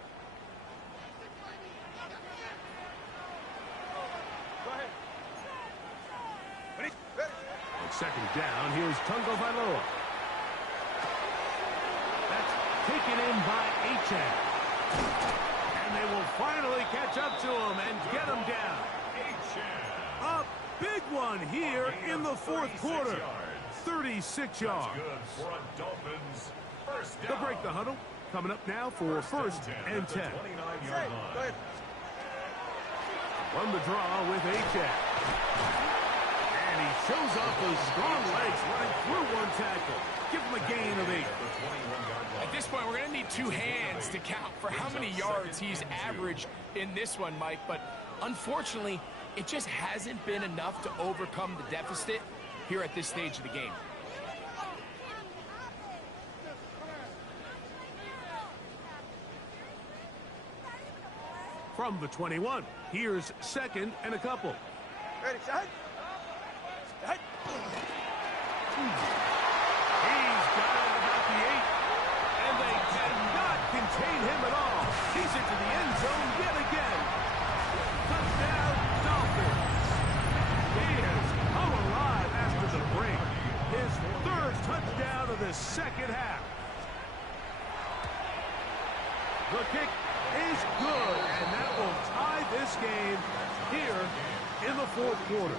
On second down, here's Tungo Vailoa. That's taken in by Achan. And they will finally catch up to him and get him down. A big one here in the fourth quarter. 36 yards. They'll break the huddle. Coming up now for first and 10. Run the draw with Achan. And he shows off those strong legs running through one tackle. Give him a gain of 8. At this point, we're going to need 2 hands to count for how many yards he's averaged in this one, Mike. But unfortunately, it just hasn't been enough to overcome the deficit here at this stage of the game. From the 21, here's second and a couple. Ready, shot. Shot. He's got it about the 8, and they cannot contain him at all. He's into the end zone yet again. Touchdown, Dolphins. He has come alive after the break. His 3rd touchdown of the second half. The kick is good, and that will tie this game here in the fourth quarter.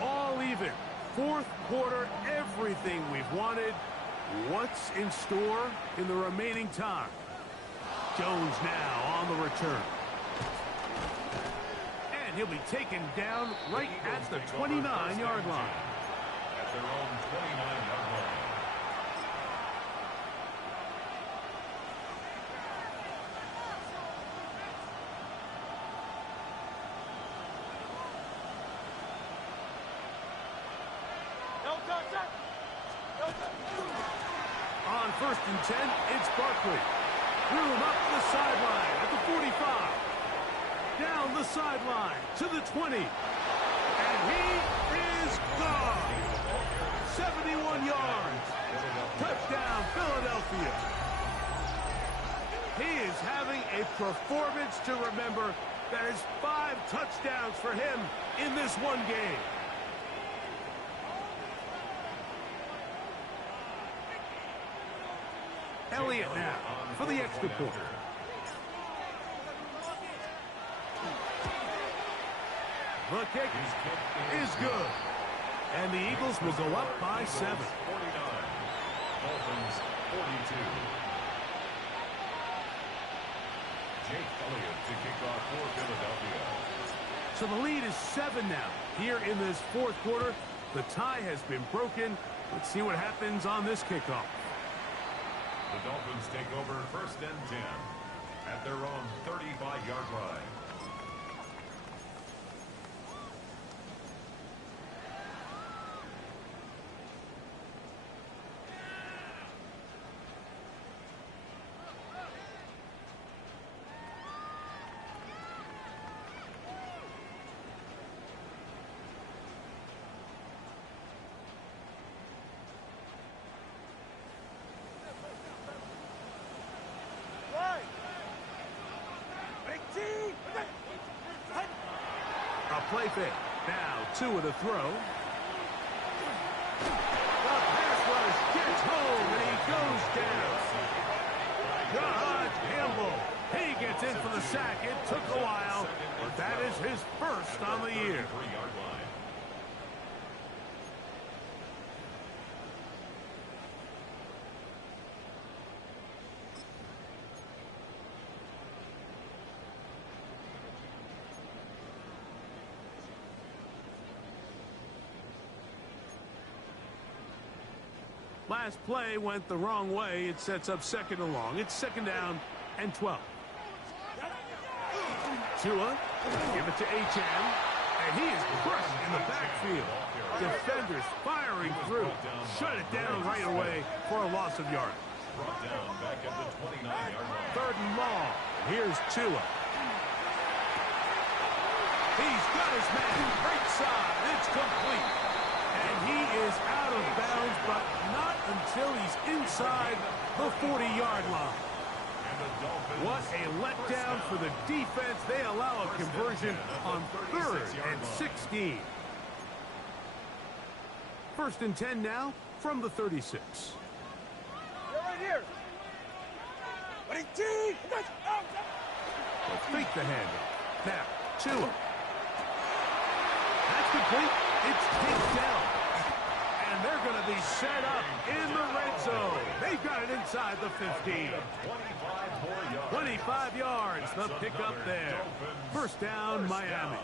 All even. Fourth quarter, everything we've wanted. What's in store in the remaining time? Jones now on the return. He'll be taken down right at the 29-yard line. At their own 29-yard line. No touch. No touch. On first and 10, it's Barkley. Room up the sideline at the 45. Down the sideline to the 20. And he is gone. 71 yards. Touchdown, Philadelphia. He is having a performance to remember. That is 5 touchdowns for him in this one game. Elliott now for the extra point. The kick is good. And the Eagles will go up by 7. 49. Dolphins 42. Jake Elliott to kick off for Philadelphia. So the lead is 7 now. Here in this fourth quarter, the tie has been broken. Let's see what happens on this kickoff. The Dolphins take over first and 10 at their own 35-yard line. Play fake. Now 2 with a throw. The pass rush gets home and he goes down. God Campbell. He gets in for the sack. It took a while, but that is his first on the year. Last play went the wrong way. It sets up second and long. It's second down and 12. Tua, give it to HM, and he is crushed in the backfield. Defenders firing through. Shut it down right away for a loss of yardage. Brought down back at the 29-yard line. Third and long. Here's Tua. He's got his man. Right side. It's complete. And he is out of bounds, but not until he's inside the 40-yard line. What a letdown for the defense. They allow a conversion on 3rd and 16. 1st and 10 now from the 36. You're right here. They'll fake the handoff. Now, Tua. That's complete. It's taken down. And they're going to be set up in the red zone. They've got it inside the 15. 25 yards, the pickup there. First down, Miami.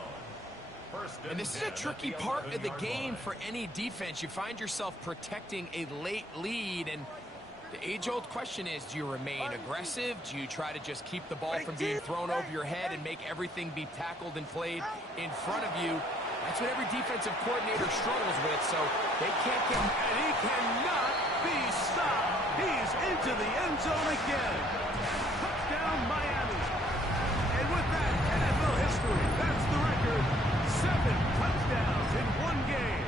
And this is a tricky part of the game for any defense. You find yourself protecting a late lead, and the age-old question is, do you remain aggressive? Do you try to just keep the ball from being thrown over your head and make everything be tackled and played in front of you? That's what every defensive coordinator struggles with, so they can't get... And he cannot be stopped. He's into the end zone again. Touchdown, Miami. And with that, NFL history, that's the record. 7 touchdowns in one game.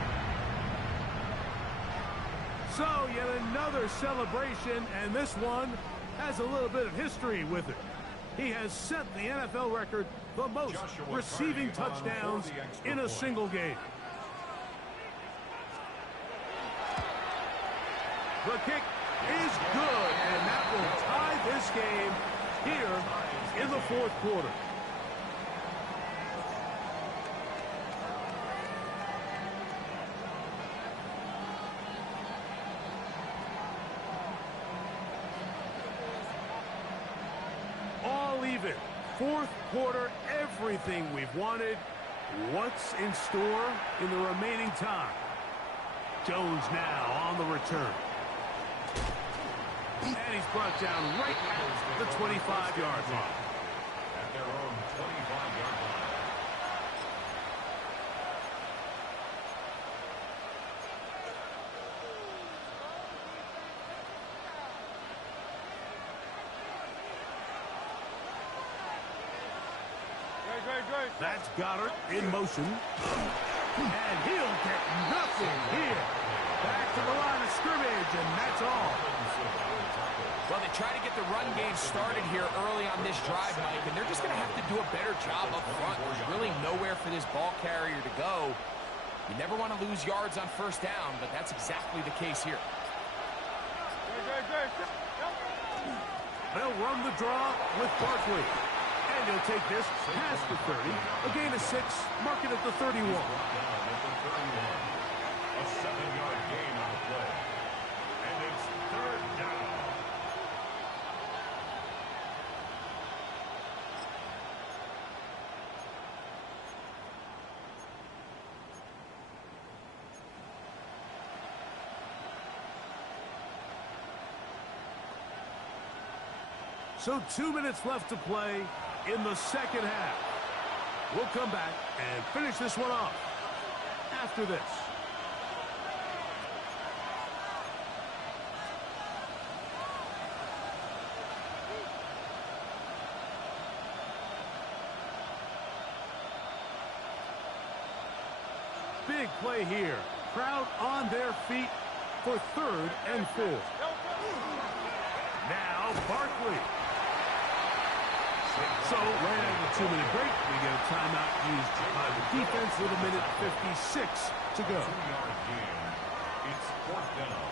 So, yet another celebration, and this one has a little bit of history with it. He has set the NFL record, the most receiving touchdowns in a single game. The kick is good, and that will tie this game here in the 4th quarter. All even. 4th quarter, everything we've wanted. What's in store in the remaining time? Jones now on the return. And he's brought down right at the 25-yard line. At their own 25-yard line. That's Goddard in motion. And he'll get nothing here. Back to the line of scrimmage, and that's all. Well, they try to get the run game started here early on this drive, Mike, and they're just going to have to do a better job up front. There's really nowhere for this ball carrier to go. You never want to lose yards on 1st down, but that's exactly the case here. They'll run the draw with Barkley. And he'll take this past the 30, a gain of 6, mark it at the 31. A 7-yard gain on the play. And it's 3rd down. So 2 minutes left to play in the 2nd half. We'll come back and finish this one off after this. Big play here. Crowd on their feet for 3rd and 4. Now Barkley. So, right after the 2-minute break, we get a timeout used by the defense with 1:56 to go. 2-yard gain. It's 4th down.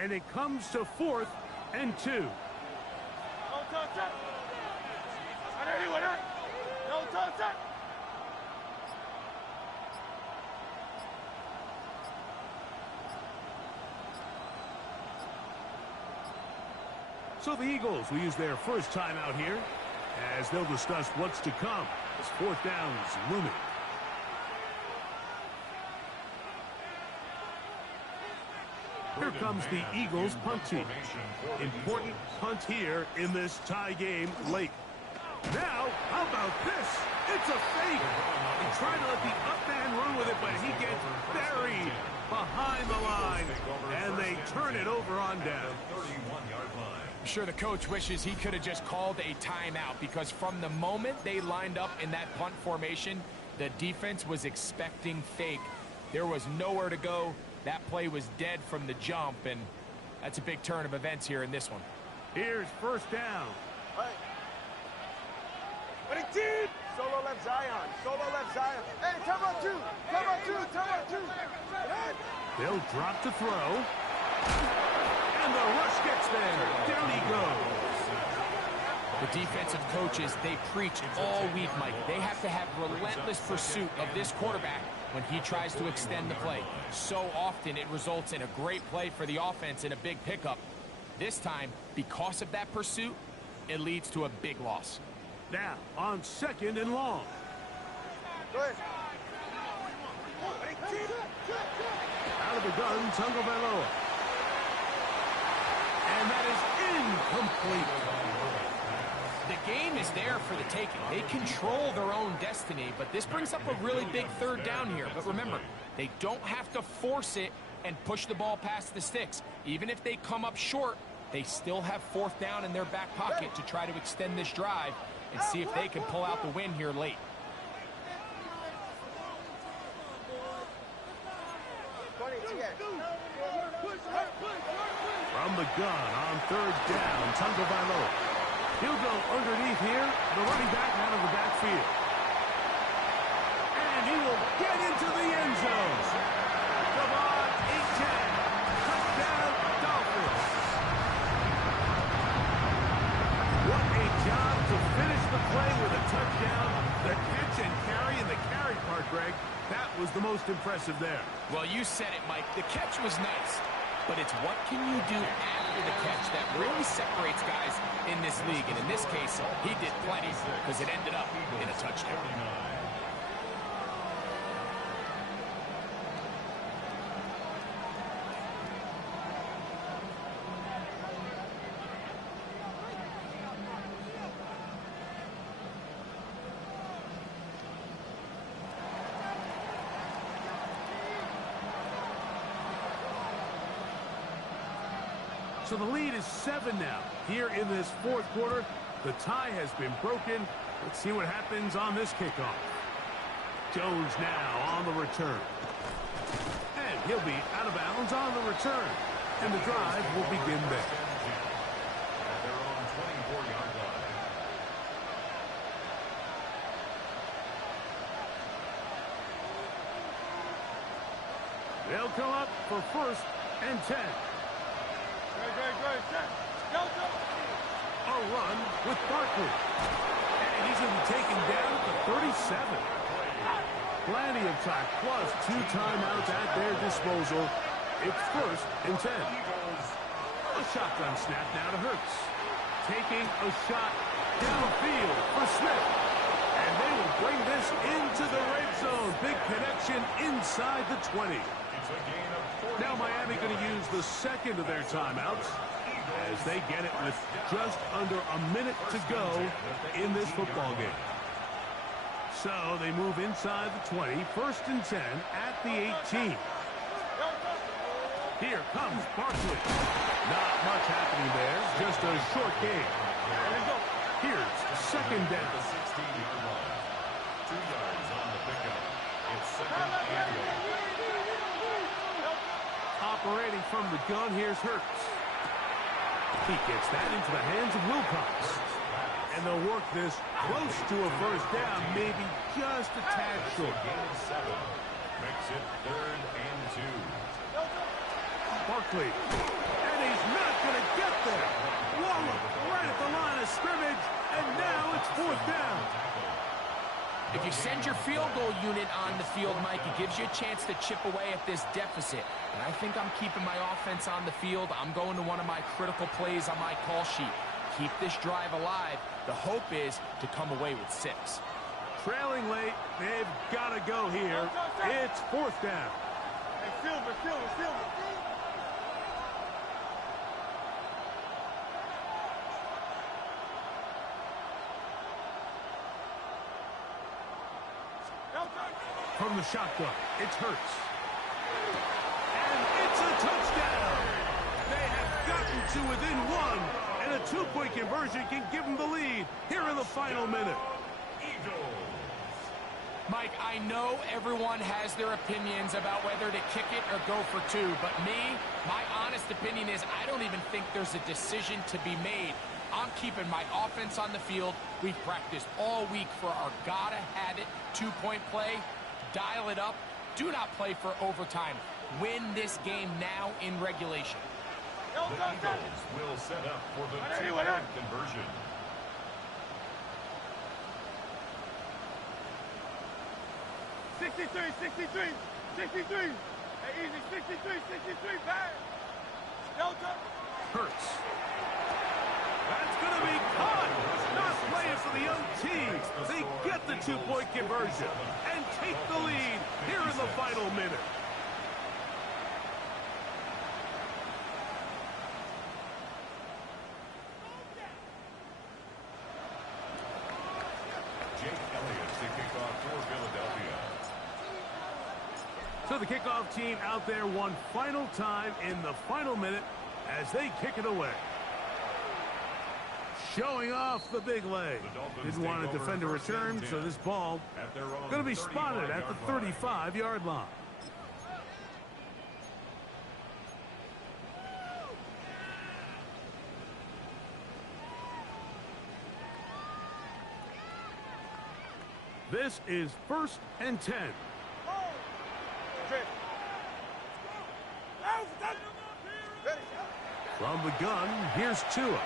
And it comes to 4th and 2. So the Eagles will use their first timeout here as they'll discuss what's to come as 4th down is looming. Here comes the Eagles punt team. Important punt here in this tie game late. Now, how about this? It's a fake. He tried to let the up man run with it, but he gets buried behind the line, and they turn it over on down. I'm sure the coach wishes he could have just called a timeout, because from the moment they lined up in that punt formation, the defense was expecting fake. There was nowhere to go. That play was dead from the jump, and that's a big turn of events here in this one. Here's first down. Solo left Zion. Solo left Zion. Hey, come on two. Come on two. Come on two. They'll drop to throw. And the rush gets there. Down he goes. The defensive coaches, they preach all week, Mike. They have to have relentless pursuit of this quarterback when he tries to extend the play. So often it results in a great play for the offense and a big pickup. This time, because of that pursuit, it leads to a big loss. Now, on 2nd and long. Good. Out of the gun, Tagovailoa. And that is incomplete. The game is there for the taking. They control their own destiny, but this brings up a really big 3rd down here. But remember, they don't have to force it and push the ball past the sticks. Even if they come up short, they still have 4th down in their back pocket to try to extend this drive and see if they can pull out the win here late. From the gun on 3rd down, Tagovailoa. He'll go underneath here, the running back out of the backfield. And he will get into the end zone. Come on, 8-10. Touchdown, Dolphins. What a job to finish the play with a touchdown. The catch and carry, and the carry part, Greg, that was the most impressive there. Well, you said it, Mike. The catch was nice, but it's what can you do after the catch that really separates guys in this league. And in this case, he did plenty because it ended up in a touchdown. So the lead is 7 now. Here in this 4th quarter, the tie has been broken. Let's see what happens on this kickoff. Jones now on the return. And he'll be out of bounds on the return. And the drive will begin there. At their own 24-yard line. They'll come up for 1st and 10. A run with Barkley. And he's going to be taken down at the 37. Plenty of time, plus 2 timeouts at their disposal. It's 1st and 10. A shotgun snap now to Hurts. Taking a shot downfield for Smith. And they will bring this into the red zone. Big connection inside the 20. Now Miami going to use the 2nd of their timeouts as they get it with just under a minute to go in this football game. So they move inside the 20, 1st and 10 at the 18. Here comes Barkley. Not much happening there, just a short game. Here's 2nd down. 16-yard line. 2 yards on the pickup. It's 2nd and 8. Operating from the gun, here's Hurts. He gets that into the hands of Wilcox. And they'll work this close to a 1st down, maybe just a tad short. Gain of 7. Makes it 3rd and 2. Barkley. And fourth down. If you send your field goal unit on the field, Mike, it gives you a chance to chip away at this deficit. And I think I'm keeping my offense on the field. I'm going to one of my critical plays on my call sheet. Keep this drive alive. The hope is to come away with 6. Trailing late, they've got to go here. It's fourth down. Hey, Silver. From the shotgun, it's Hurts. And it's a touchdown! They have gotten to within 1, and a 2-point conversion can give them the lead here in the final minute. Eagles. Mike, I know everyone has their opinions about whether to kick it or go for 2, but me, my honest opinion is I don't even think there's a decision to be made. I'm keeping my offense on the field. We've practiced all week for our gotta-have-it 2-point play. Dial it up. Do not play for overtime. Win this game now in regulation. The Eagles will set up for the 2-point conversion. $63. Hey, easy. $63. Pass. Delta. Hurts. That's going to be caught. Not playing for the young team. They get the 2-point conversion and take the lead here in the final minute. Jake Elliott to kick off for Philadelphia. So the kickoff team out there one final time in the final minute as they kick it away. Showing off the big leg. Didn't want to defend a return, so this ball going to be spotted at the 35-yard line. This is 1st and 10. From the gun, here's Tua.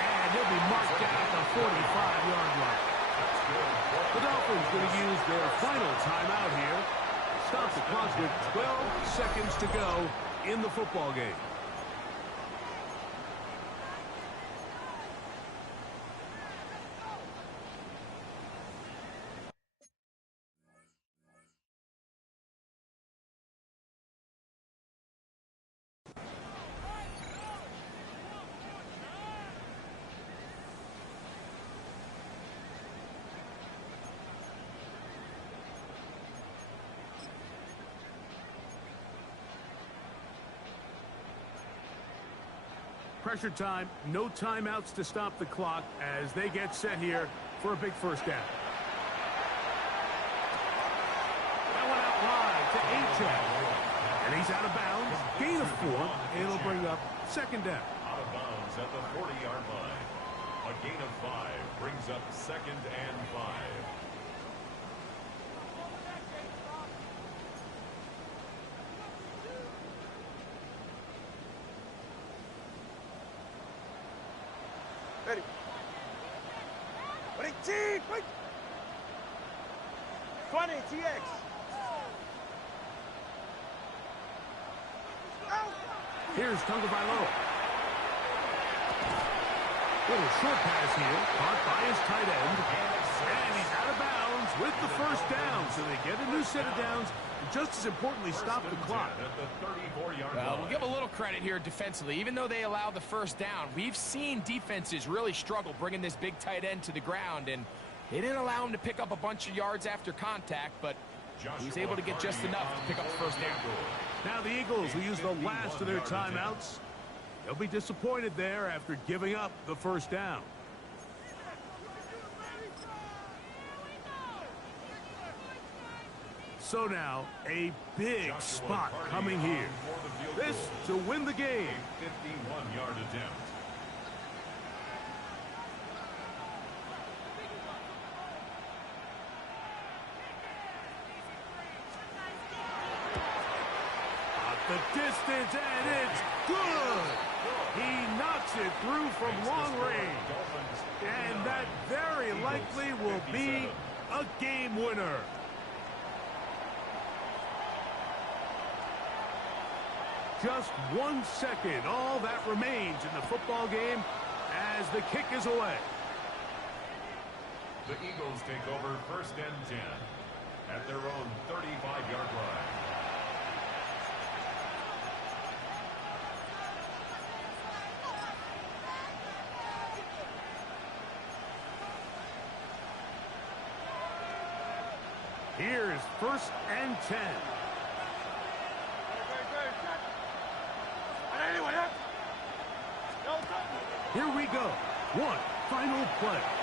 And he'll be marked down at the 45-yard line. The Dolphins going to use their final timeout here. Stop the clock with 12 seconds to go in the football game. Pressure time, no timeouts to stop the clock as they get set here for a big first down. That one out wide to Achane. And he's out of bounds. Gain of 4. It'll bring up 2nd down. Out of bounds at the 40-yard line. A gain of 5 brings up 2nd and 5. Ready. Ready, team. Wait. 20, TX. Out. Here's Tagovailoa. Little short pass here, caught by his tight end. And he's out of bounds with the first down. So they get a new set of downs. And just as importantly, stop the clock. We'll give a little credit here defensively. Even though they allow the first down, we've seen defenses really struggle bringing this big tight end to the ground. And they didn't allow him to pick up a bunch of yards after contact, but he was able to get just enough to pick up the first down. Now the Eagles will use the last of their timeouts. They'll be disappointed there after giving up the first down. So now, a big spot coming here. This to win the game. 51-yard attempt. the distance, and it's good. He knocks it through from long range. And that very likely will be a game winner. Just 1 second, all that remains in the football game as the kick is away. The Eagles take over 1st and 10 at their own 35-yard line. Here's 1st and 10. Here we go. One final play.